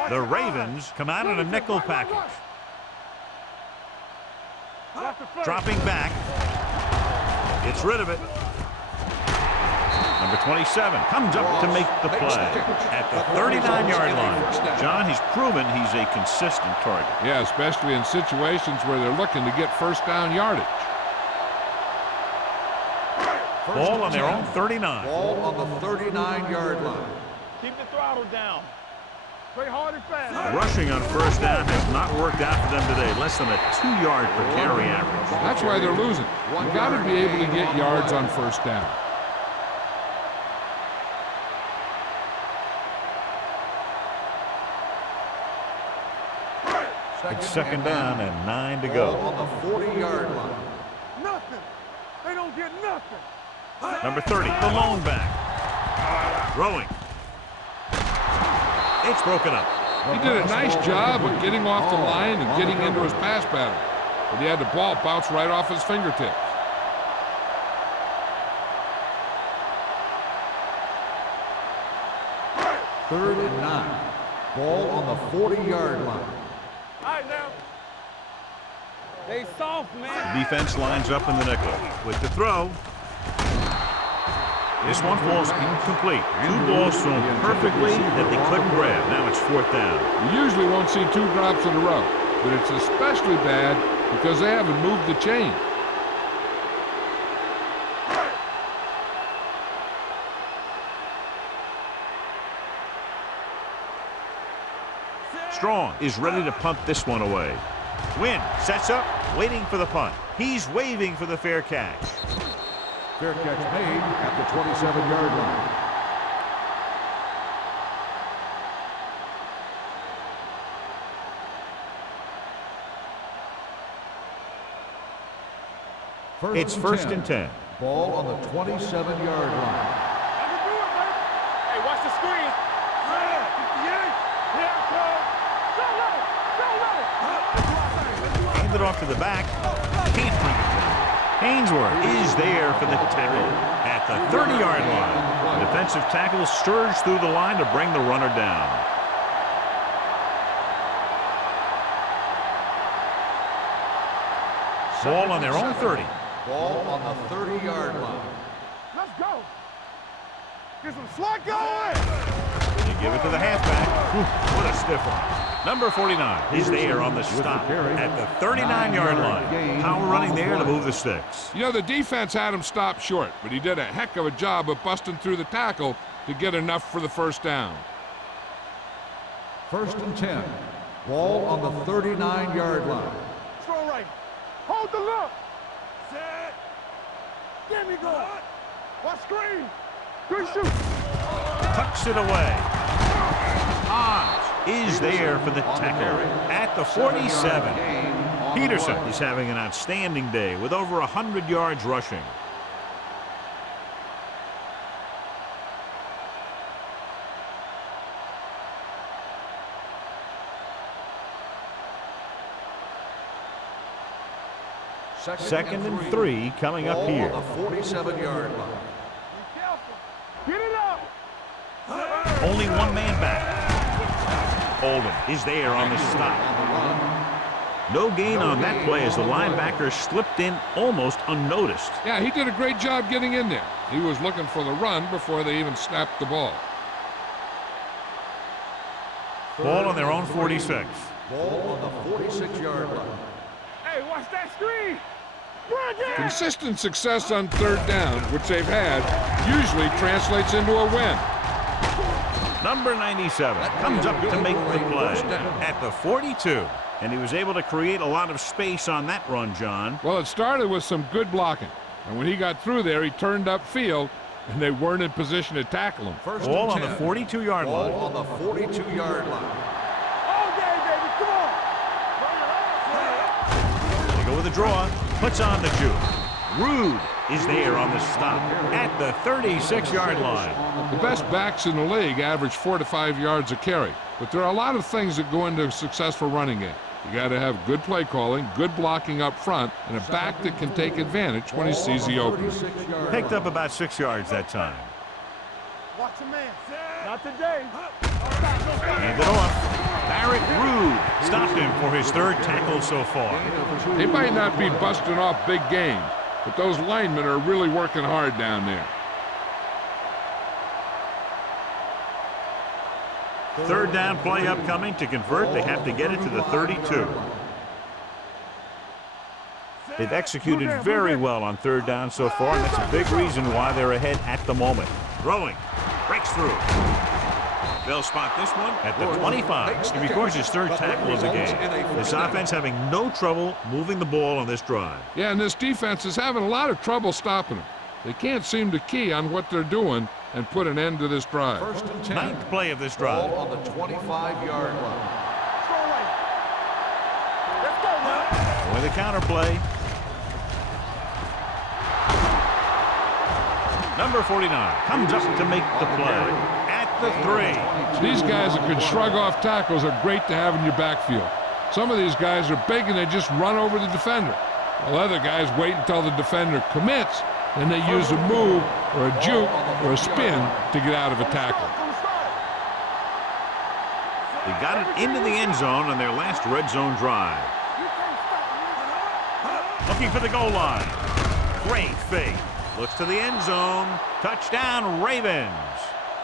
The Ravens come out in a nickel package. Dropping back. Gets rid of it. Number 27 comes up to make the play at the 39-yard line. John, he's proven he's a consistent target. Yeah, especially in situations where they're looking to get first down yardage. Ball on their own 39. Ball on the 39-yard line. Keep the throttle down. Play hard and fast. Rushing on first down has not worked out for them today. Less than a 2-yard per carry average. That's why they're losing. You've got to be able to get yards on first down. It's second down and 9 to Ball go. on the 40-yard line. Nothing. They don't get nothing. Number 30, the lone back. Throwing. It's broken up. He did a nice job of getting off the line and getting into his pass pattern. But he had the ball bounce right off his fingertips. Third and 9. Ball on the 40-yard line. All right, now. They soft, man. Defense lines up in the nickel with the throw. This one falls incomplete. 2 balls thrown perfectly that they couldn't grab. Now it's fourth down. You usually won't see 2 drops in a row, but it's especially bad because they haven't moved the chain. Strong is ready to punt this one away. Wynn sets up, waiting for the punt. He's waving for the fair catch. Fair catch made at the 27-yard line. It's first and 10. Ball on the 27-yard line. Hey, watch the screen. Hand it off to the back. Can't bring it down. Hainsworth is there for the tackle at the 30-yard line. The defensive tackle surged through the line to bring the runner down. Ball on their own 30. Ball on the 30-yard line. Let's go. Get some slot going. You give it to the halfback. Whew, what a stiff one. Number 49 is there on the stop at the 39-yard line. Power running there to move the sticks. You know, the defense had him stop short, but he did a heck of a job of busting through the tackle to get enough for the first down. First and 10. Ball on the 39-yard line. Strong right. Hold the look. Set. Give me go. Watch screen. Good shoot. Tucks it away. Hodge is there for the tackle at the 47. Peterson is having an outstanding day with over 100 yards rushing. Second and 3 coming up here. On the 47-yard line. Be careful. Get it up. Only one man back. Oldham is there on the stop. No gain on that play as the linebacker slipped in almost unnoticed. Yeah, he did a great job getting in there. He was looking for the run before they even snapped the ball. Ball on their own 46. Ball on the 46-yard line. Hey, watch that screen. Bring it. Consistent success on third down, which they've had, usually translates into a win. Number 97 comes up to make the play at the 42. And he was able to create a lot of space on that run, John. Well, it started with some good blocking. And when he got through there, he turned upfield, and they weren't in position to tackle him. First Ball and on the 10. 42-yard line. Ball on the 42-yard line. All day, baby. Come on. They go with a draw. Puts on the juke. Rude is there on the stop at the 36-yard line. The best backs in the league average 4 to 5 yards a carry. But there are a lot of things that go into a successful running game. You got to have good play calling, good blocking up front, and a back that can take advantage when he sees the opening. Picked up about 6 yards that time. Watch a man. Not today. Hand it off. Barrett Rude stopped him for his third tackle so far. They might not be busting off big games, but those linemen are really working hard down there. Third down play upcoming. To convert, they have to get it to the 32. They've executed very well on third down so far, and that's a big reason why they're ahead at the moment. Throwing. Breaks through. They'll spot this one at the 25. He records his third tackle of the game. This offense having no trouble moving the ball on this drive. Yeah, and this defense is having a lot of trouble stopping them. They can't seem to key on what they're doing and put an end to this drive. First and 10. Ninth play of this drive. Ball on the 25-yard line. Strong right. Let's go, man. With a counter play. Number 49 comes up to make the play at the 3. These guys that can shrug off tackles are great to have in your backfield. Some of these guys are big and they just run over the defender, while other guys wait until the defender commits, and they use a move or a juke or a spin to get out of a tackle. They got it into the end zone on their last red zone drive. Looking for the goal line. Great fake. Looks to the end zone. Touchdown, Ravens.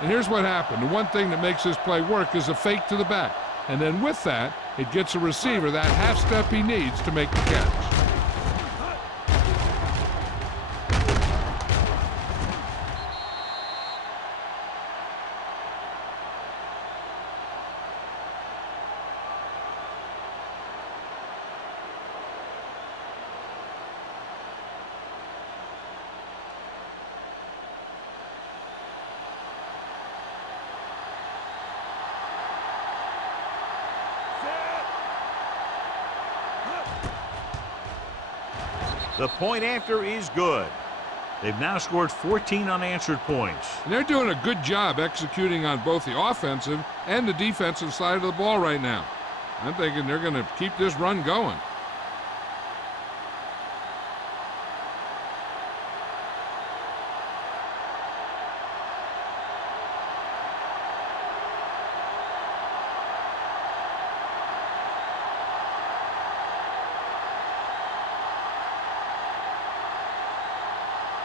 And here's what happened. The one thing that makes this play work is a fake to the back. And then with that, it gets a receiver that half step he needs to make the catch. The point after is good. They've now scored 14 unanswered points. And they're doing a good job executing on both the offensive and the defensive side of the ball right now. I'm thinking they're going to keep this run going.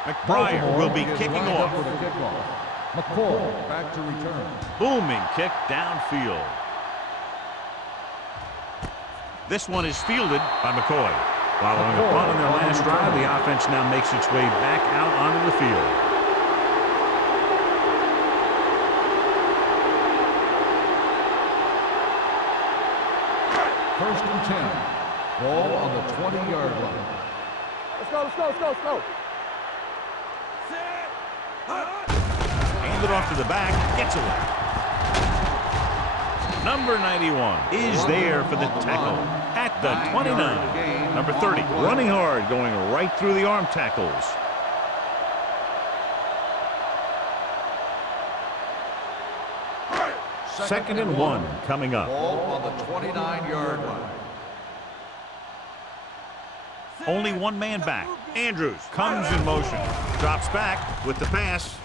McBride will be kicking off. McCall back to return. Booming kick downfield. This one is fielded by McCoy. Following a punt on their last drive, the offense now makes its way back out onto the field. First and 10. Ball on the 20-yard line. Let's go, let's go, let's go, let's go. Hand it off to the back, gets away. Number 91 is there for the tackle at the 29. Number 30, running hard, going right through the arm tackles. Second and 1 coming up. Ball on the 29-yard line. Only one man back. Andrews comes in motion. Drops back with the pass.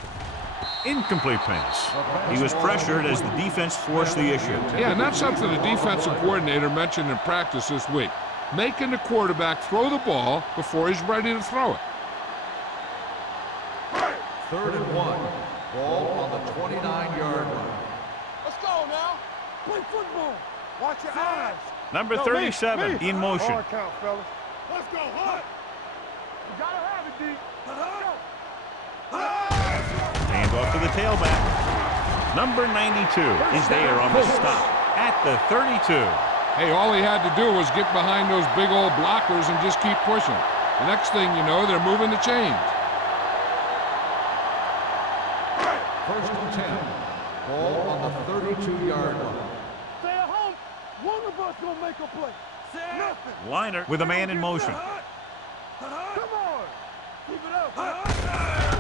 Incomplete pass. He was pressured as the defense forced the issue. Yeah, and that's something the defensive coordinator mentioned in practice this week. Making the quarterback throw the ball before he's ready to throw it. Third and 1. Ball on the 29-yard line. Let's go now. Play football. Watch your eyes. Number Yo, 37 me. in motion. Hard count, fellas. Let's go, hard. You gotta have it, D. Hand off to the tailback. Number 92 is there on the stop at the 32. Hey, all he had to do was get behind those big old blockers and just keep pushing. The next thing you know, they're moving the chains. First and 10. Ball on the 32-yard line. Stay at home. One of us gonna make a play. Nothing. Liner with a man in motion. Come on. Keep it up.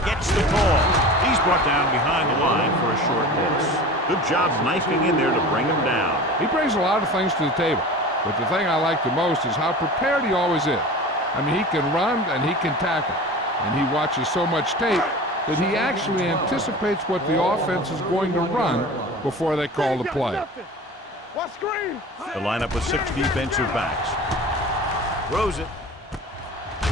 Gets the call. He's brought down behind the line for a short loss. Good job knifing in there to bring him down. He brings a lot of things to the table, but the thing I like the most is how prepared he always is. I mean, he can run and he can tackle, and he watches so much tape that he actually anticipates what the offense is going to run before they call the play. Watch screen. The lineup with 6 defensive backs. Throws it.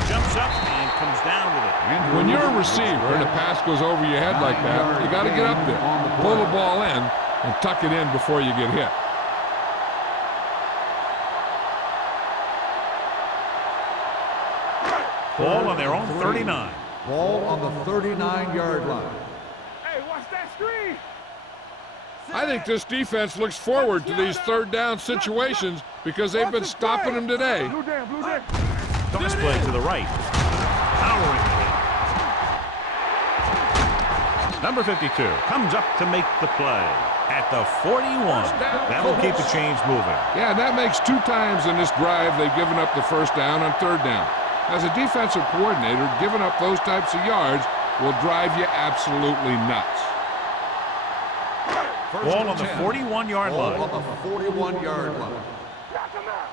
Jumps up and comes down with it. When you're a receiver and a pass goes over your head like that, you got to get up there, pull the ball in, and tuck it in before you get hit. Ball on their own 39. Ball on the 39-yard line. Hey, watch that screen. I think this defense looks forward to these third down situations because they've been stopping them today. Blue down, blue down. Toss play to the right. Powering ahead. Number 52 comes up to make the play at the 41. That'll keep the chains moving. Yeah, that makes 2 times in this drive they've given up the first down on third down. As a defensive coordinator, giving up those types of yards will drive you absolutely nuts. Ball on the 41-yard line. Ball on the 41-yard line. Got them out.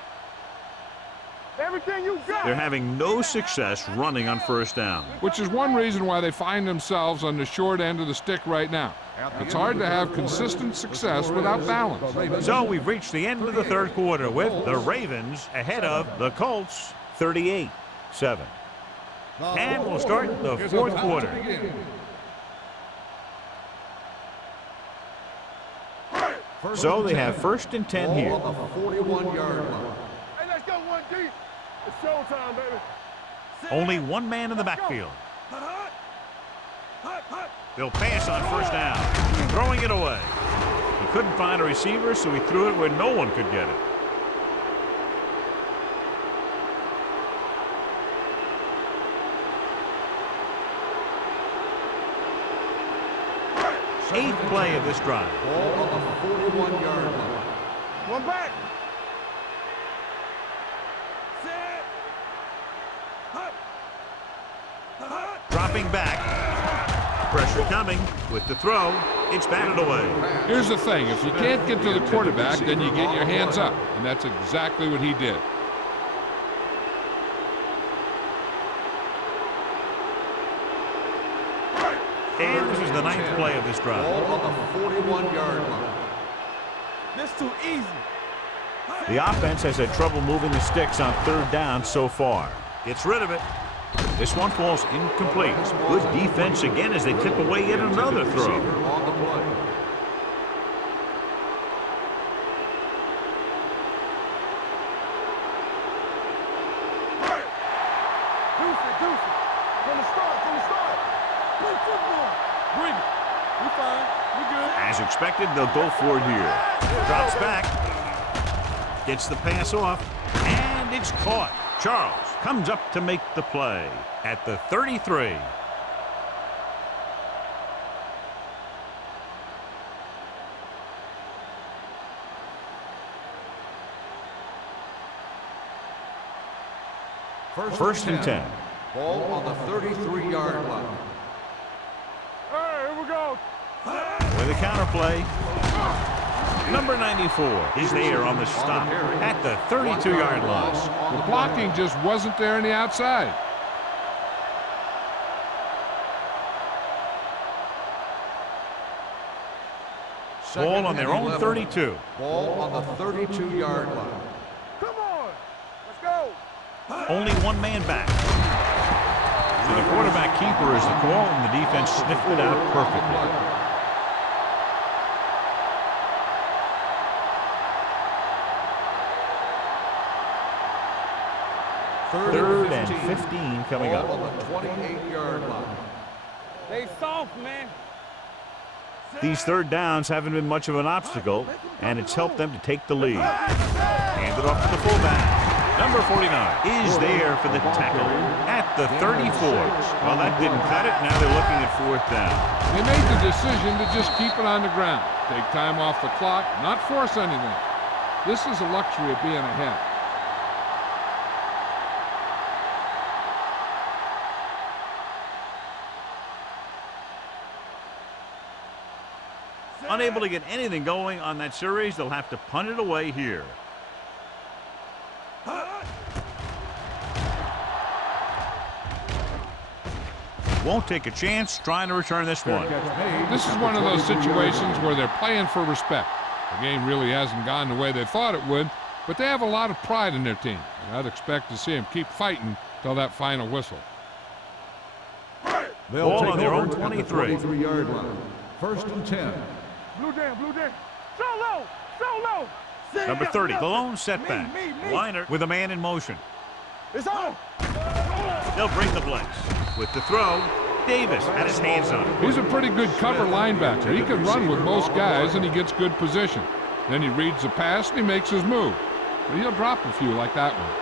Everything you got. They're having no success running on first down. Which is one reason why they find themselves on the short end of the stick right now. It's hard to have consistent success without balance. So we've reached the end of the third quarter with the Ravens ahead of the Colts 38-7. And we'll start the fourth quarter. So they have first and 10 here. Ball on the 41-yard line. Hey, let's go one deep. It's showtime, baby. Only one man in the backfield. They'll pass on first down, throwing it away. He couldn't find a receiver, so he threw it where no one could get it. Eighth play of this drive. Ball on the 41-yard line. One back. Dropping back. Pressure coming with the throw. It's batted away. Here's the thing. If you can't get to the quarterback, then you get your hands up. And that's exactly what he did. And this is the ninth play of this drive. Ball on the 41-yard line. This too easy. The offense has had trouble moving the sticks on third down so far. Gets rid of it. This one falls incomplete. Good defense again as they tip away yet another throw. On the play. Deuce it. From the start. Play football. Bring it. We fine. We good. As expected, they'll go for it here. Drops back. Gets the pass off, and it's caught. Charles comes up to make the play at the 33. First and 10. Ball on the 33-yard line. Hey, here we go. With a counter play. Number 94 is there on the stop at the 32-yard line. The blocking just wasn't there on the outside. Ball on their own 32. Ball on the 32-yard line. Come on. Let's go. Only one man back. So the quarterback keeper is the call, and the defense sniffed it out perfectly. Third and 15 coming up. On the 28-yard line. They soft, man. These third downs haven't been much of an obstacle, and it's helped them to take the lead. Hand it off to the fullback. Number 49 is there for the tackle at the 34. Well, that didn't cut it. Now they're looking at fourth down. They made the decision to just keep it on the ground. Take time off the clock, not force anything. This is a luxury of being ahead. Unable to get anything going on that series, they'll have to punt it away here. Won't take a chance trying to return this one. This is one of those situations where they're playing for respect. The game really hasn't gone the way they thought it would, but they have a lot of pride in their team. And I'd expect to see them keep fighting till that final whistle. They'll Ball take on their over own at the 23. 23-yard line. First and 10. Blue down, blue down. So low. Number 30, the lone setback. Me. Liner with a man in motion. It's on. They'll bring the blitz. With the throw, Davis had his hands on it. He's a pretty good cover linebacker. He can run with most guys, and he gets good position. Then he reads the pass, and he makes his move. But he'll drop a few like that one.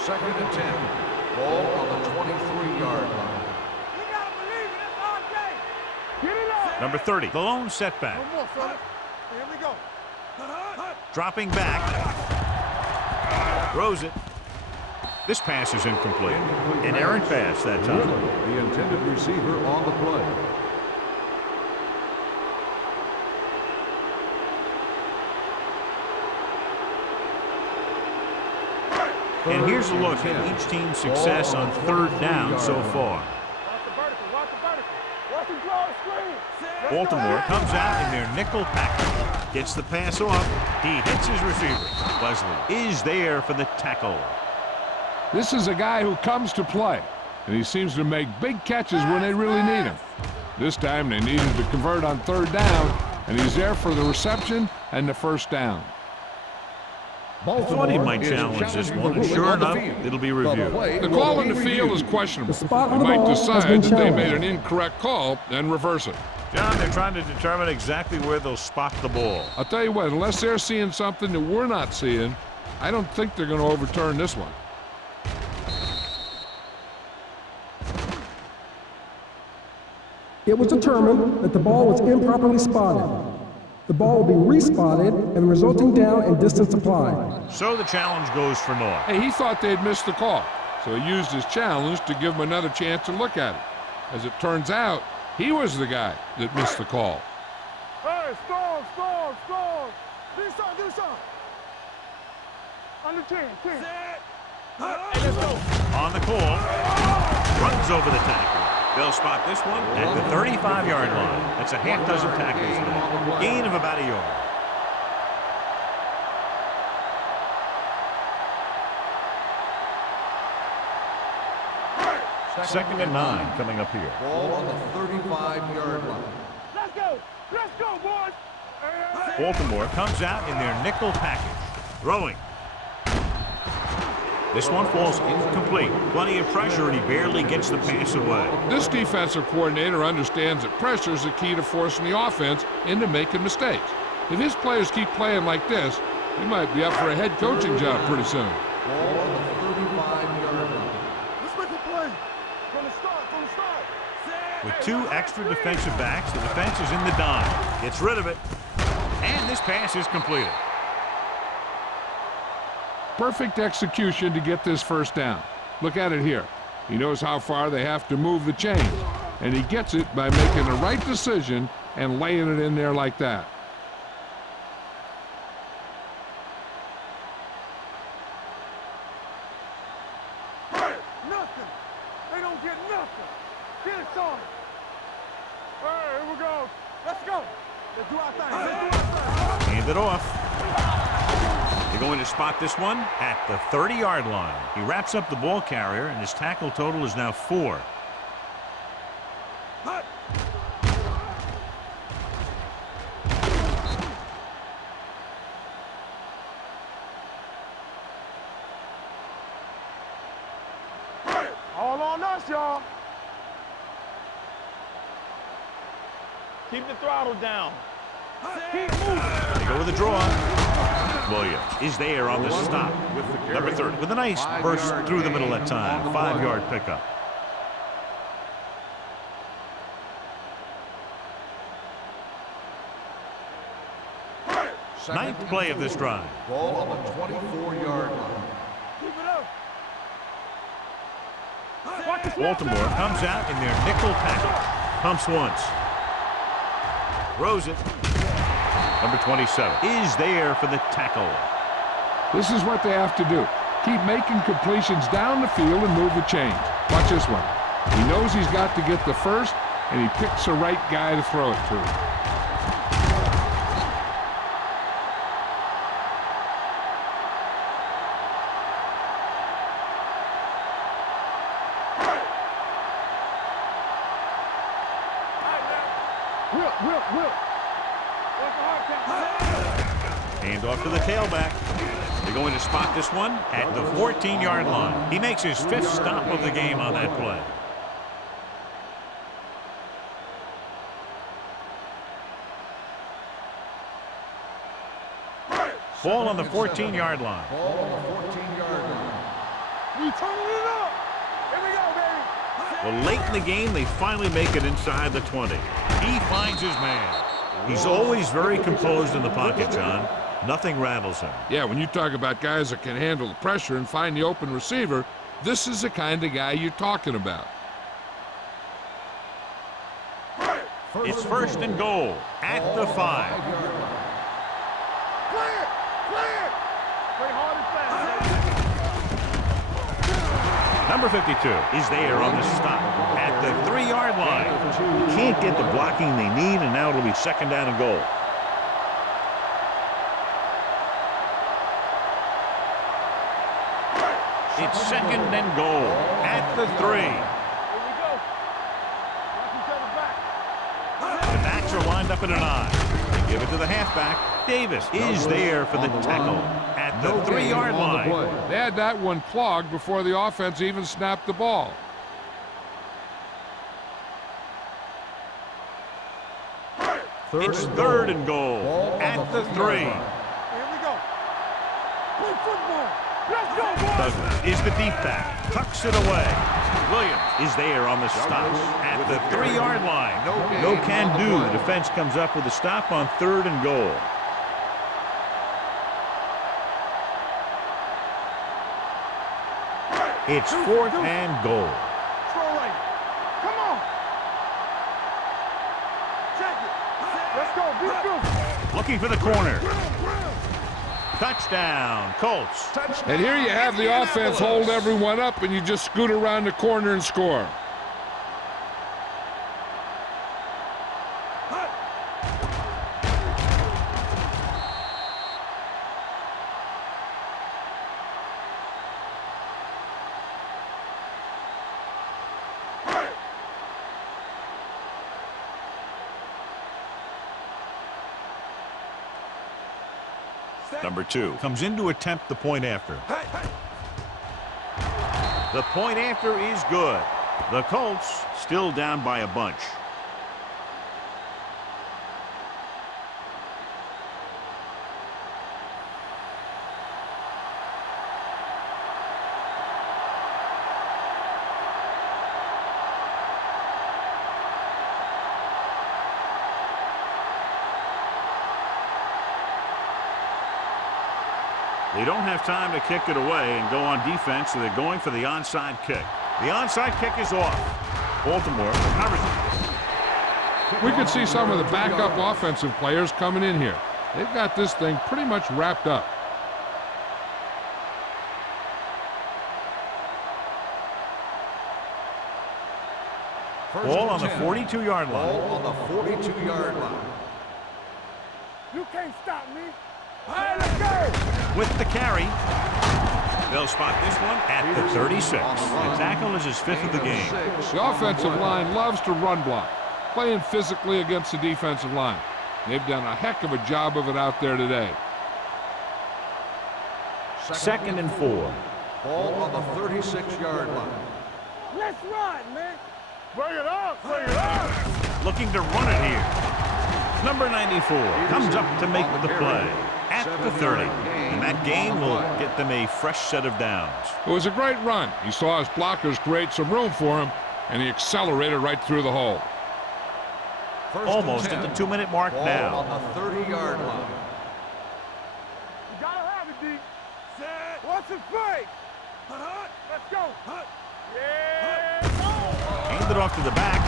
Second and 10. Ball on the 23-yard line. You gotta believe it. It's our day. Get it up. Number 30, the lone setback. One more, fella. Here we go. Dropping back. Throws it. This pass is incomplete. An errant pass that time. The intended receiver on the play. And here's a look at each team's success on third down so far. Watch the vertical. Watch the vertical. Watch him draw the screen. Baltimore comes out in their nickel package. Gets the pass off. He hits his receiver. Wesley is there for the tackle. This is a guy who comes to play, and he seems to make big catches when they really need him. This time they needed to convert on third down, and he's there for the reception and the first down. I thought he might challenge this one, and sure enough, it'll be reviewed. The call in the field is questionable. The spot They on the might ball has decide been that they made challenged. an incorrect call and reverse it. John, they're trying to determine exactly where they'll spot the ball. I'll tell you what, unless they're seeing something that we're not seeing, I don't think they're going to overturn this one. It was determined that the ball was improperly spotted. The ball will be respotted and the resulting down and distance applied. So the challenge goes for North. Hey, he thought they'd missed the call, so he used his challenge to give him another chance to look at it. As it turns out, he was the guy that missed the call. Hey, storm. Do something. Under 10. Hey, let's go. On the call, runs over the tackle. They'll spot this one at the 35-yard line. That's a half dozen tackles there. Gain of about a yard. Second and 9 coming up here. Ball on the 35-yard line. Let's go, boys. Baltimore comes out in their nickel package. Throwing. This one falls incomplete. Plenty of pressure, and he barely gets the pass away. This defensive coordinator understands that pressure is the key to forcing the offense into making mistakes. If his players keep playing like this, he might be up for a head coaching job pretty soon. Ball on the 35-yard line. Let's make a play. From the start, from the start. With 2 extra defensive backs, the defense is in the dime. Gets rid of it. And this pass is completed. Perfect execution to get this first down. Look at it here. He knows how far they have to move the chains, and he gets it by making the right decision and laying it in there like that. Nothing. They don't get nothing. Get it on. All right, here we go. Let's go. Let's do our thing. Let's do our thing. Hand it off. They're going to spot this one at the 30-yard line. He wraps up the ball carrier, and his tackle total is now 4. All on us, y'all. Keep the throttle down. Keep moving. They go with the draw. Williams is there on the stop. Number 30 with a nice burst through the middle that time. 5-yard pickup. Ninth play of this drive. Ball on the 24-yard line. Keep it up. Watch the snap Baltimore down. comes out in their nickel package. Pumps once. Throws it. Number 27 is there for the tackle. This is what they have to do. Keep making completions down the field and move the chains. Watch this one. He knows he's got to get the first, and he picks the right guy to throw it to. Whip. What's the hard count? Hand off to the tailback. They're going to spot this one at the 14-yard line. He makes his 5th stop of the game on that play. Ball on the 14-yard line. Ball on the 14-yard line. We turning it up. Here we go, baby. Well, late in the game, they finally make it inside the 20. He finds his man. He's always very composed in the pocket, John. Nothing rattles him. Yeah, when you talk about guys that can handle the pressure and find the open receiver, this is the kind of guy you're talking about. It's 1st and goal at the 5. Clear. Play hard and fast. Number 52 is there on the stop at the 3-yard line. Can't get the blocking they need, and now it'll be 2nd down and goal. It's 2nd and goal at the 3. Here we go. Watch each other back. The backs are lined up in an I. They give it to the halfback. Davis is there for the tackle at the 3-yard line. They had that one clogged before the offense even snapped the ball. It's 3rd and goal at the 3. Here we go. Play football. Let's go, boys. Douglas is the deep back. Tucks it away. Williams is there on the stop at the 3-yard line. No can do. The defense comes up with a stop on 3rd and goal. It's 4th and goal. Throw right. Come on. Check it. Let's go. Be good. Looking for the corner. Touchdown, Colts. And here you have the offense hold everyone up, and you just scoot around the corner and score. Number 2 comes in to attempt the point after. The point after is good. The Colts still down by a bunch. They don't have time to kick it away and go on defense, so they're going for the onside kick. The onside kick is off. Baltimore recovers it. We could see some of the backup offensive players coming in here. They've got this thing pretty much wrapped up. Ball on the 42-yard line. Ball on the 42-yard line. You can't stop me. All right, let's go. With the carry, they'll spot this one at the 36. The tackle is his 5th of the game. The offensive line loves to run block, playing physically against the defensive line. They've done a heck of a job of it out there today. 2nd and 4. Ball on the 36-yard line. Let's run, man. Bring it up, bring it up. Looking to run it here. Number 94 comes up to make the play at the 30. And that gain will get them a fresh set of downs. It was a great run. He saw his blockers create some room for him, and he accelerated right through the hole. Almost at the 2-minute mark now. On the 30-yard line. You gotta have it, D. Set. What's the fake? Let's go. Yeah. Hand it off to the back.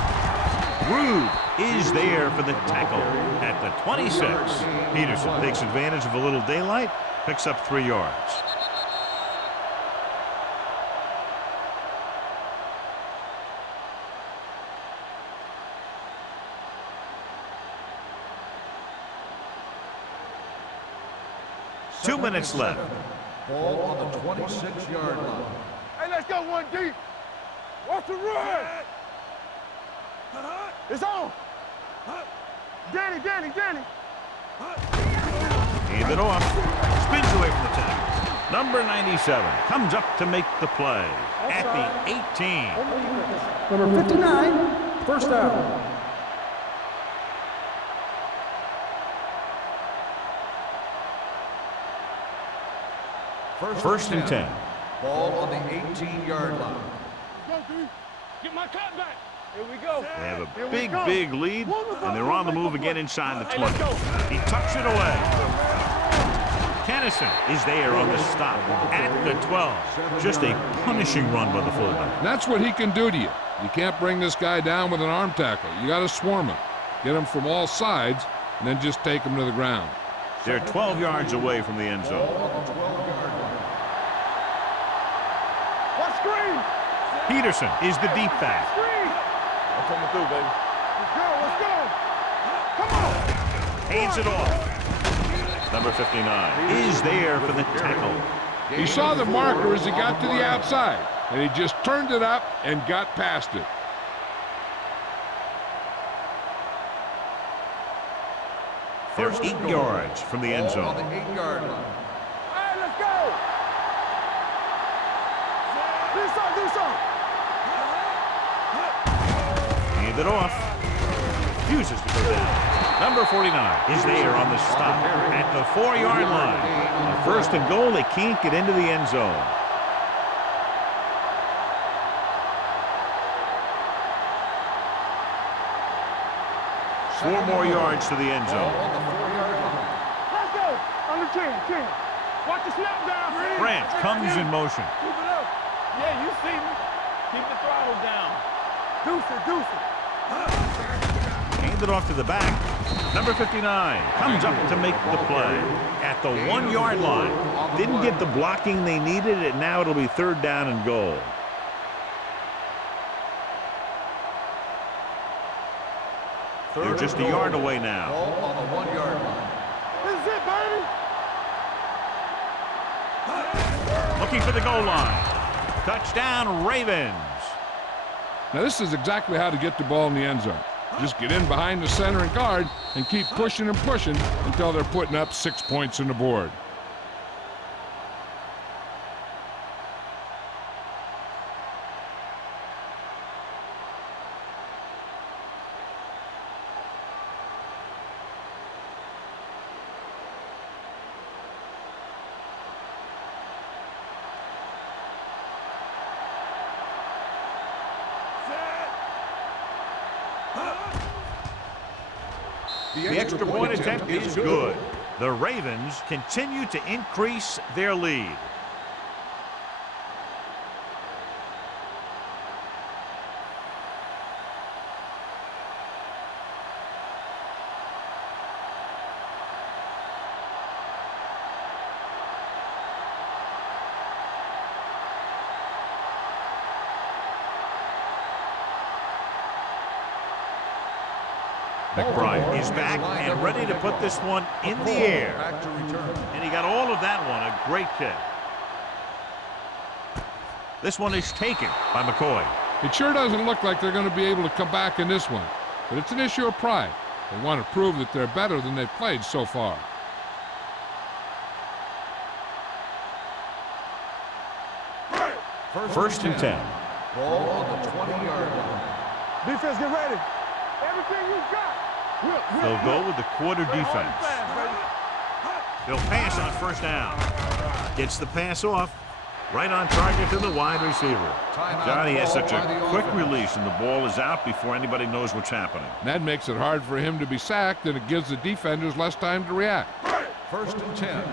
Rude is there for the tackle at the 26. Peterson takes advantage of a little daylight, picks up 3 yards. Two minutes left. Ball on the 26-yard line. Hey, let's go, 1D. What's the run? It's on. Danny. Hand it off. Spins away from the tackle. Number 97 comes up to make the play at the 18. Number 59, first down. First and 10. Ball on the 18-yard line. Go, D. Get my cut back. Here we go. They have a big lead, and they're on the move again inside the 20. He tucks it away. Kennison is there on the stop at the 12. Just a punishing run by the fullback. And that's what he can do to you. You can't bring this guy down with an arm tackle. You got to swarm him. Get him from all sides, and then just take him to the ground. They're 12 yards away from the end zone. What screen? Peterson is the deep back. Screen. I'm coming through, baby. Let's go. Come on. Hands it off. Number 59 is there for the tackle. He saw the marker as he got to the outside, and he just turned it up and got past it. They're 8 yards from the end zone. On the 8-yard line. All right, let's go. Do something. Hand it off. Refuses to go down. Number 49 is there on the stop at the 4-yard line. On 1st and goal, they can't get into the end zone. Four more yards to the end zone. On the 4-yard line. Let's go. Under 10. Watch the snap down. Grant comes in motion. Keep it up. Yeah, you see me. Keep the throttle down. Deuce it. Hand it off to the back. Number 59 comes up to make the play at the 1-yard line. Didn't get the blocking they needed, and now it'll be 3rd down and goal. They're just a yard away now. Ball on the 1-yard line. This is it, baby. Looking for the goal line. Touchdown, Ravens. Now, this is exactly how to get the ball in the end zone. Just get in behind the center and guard and keep pushing and pushing until they're putting up 6 points on the board. The extra point attempt is good. The Ravens continue to increase their lead. McBride is back and ready to put this one in the air. And he got all of that one. A great kick. This one is taken by McCoy. It sure doesn't look like they're going to be able to come back in this one, but it's an issue of pride. They want to prove that they're better than they've played so far. First and 10. Ball on the 20-yard line. Defense, get ready. Everything you got. They'll go with the quarter defense. They'll pass on first down. Gets the pass off. Right on target to the wide receiver. Johnny has such a quick release, and the ball is out before anybody knows what's happening. That makes it hard for him to be sacked, and it gives the defenders less time to react. First and 10.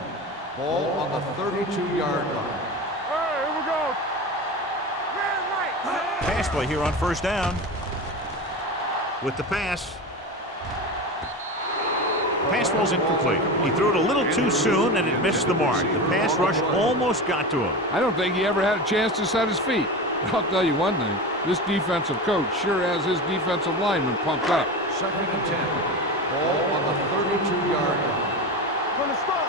Ball on the 32-yard line. Here we go. Pass play here on first down. With the pass. Pass ball's incomplete. He threw it a little too soon, and it missed the mark. The pass rush almost got to him. I don't think he ever had a chance to set his feet. I'll tell you one thing. This defensive coach sure has his defensive lineman pumped up. Second and 10. Ball on the 32-yard line. From the start.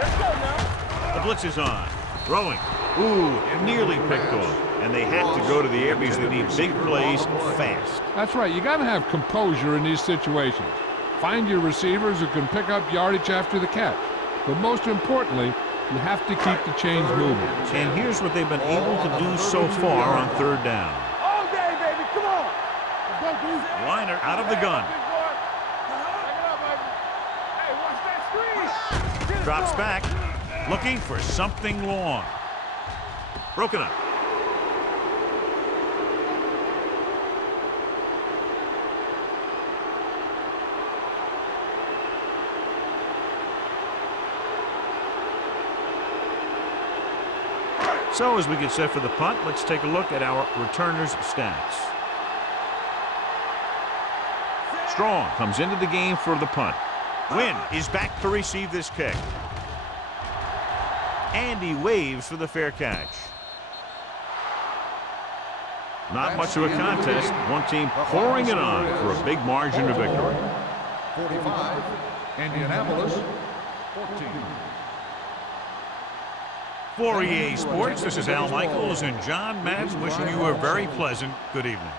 Let's go now. The blitz is on. Throwing. Ooh, nearly picked off. And they have to go to the air because they need big plays fast. That's right. You got to have composure in these situations. Find your receivers who can pick up yardage after the catch. But most importantly, you have to keep the chains moving. And here's what they've been able to do so far on third down. All day, baby. Come on. Let's go, dude. Liner out of the gun. Hey, watch that screen. Drops back. Looking for something long. Broken up. So as we get set for the punt, let's take a look at our returners' stats. Strong comes into the game for the punt. Wynn is back to receive this kick. And he waves for the fair catch. Not much of a contest. One team pouring it on for a big margin of victory. 45, Indianapolis, 14. For EA Sports, this is Al Michaels and John Madden wishing you a very pleasant good evening.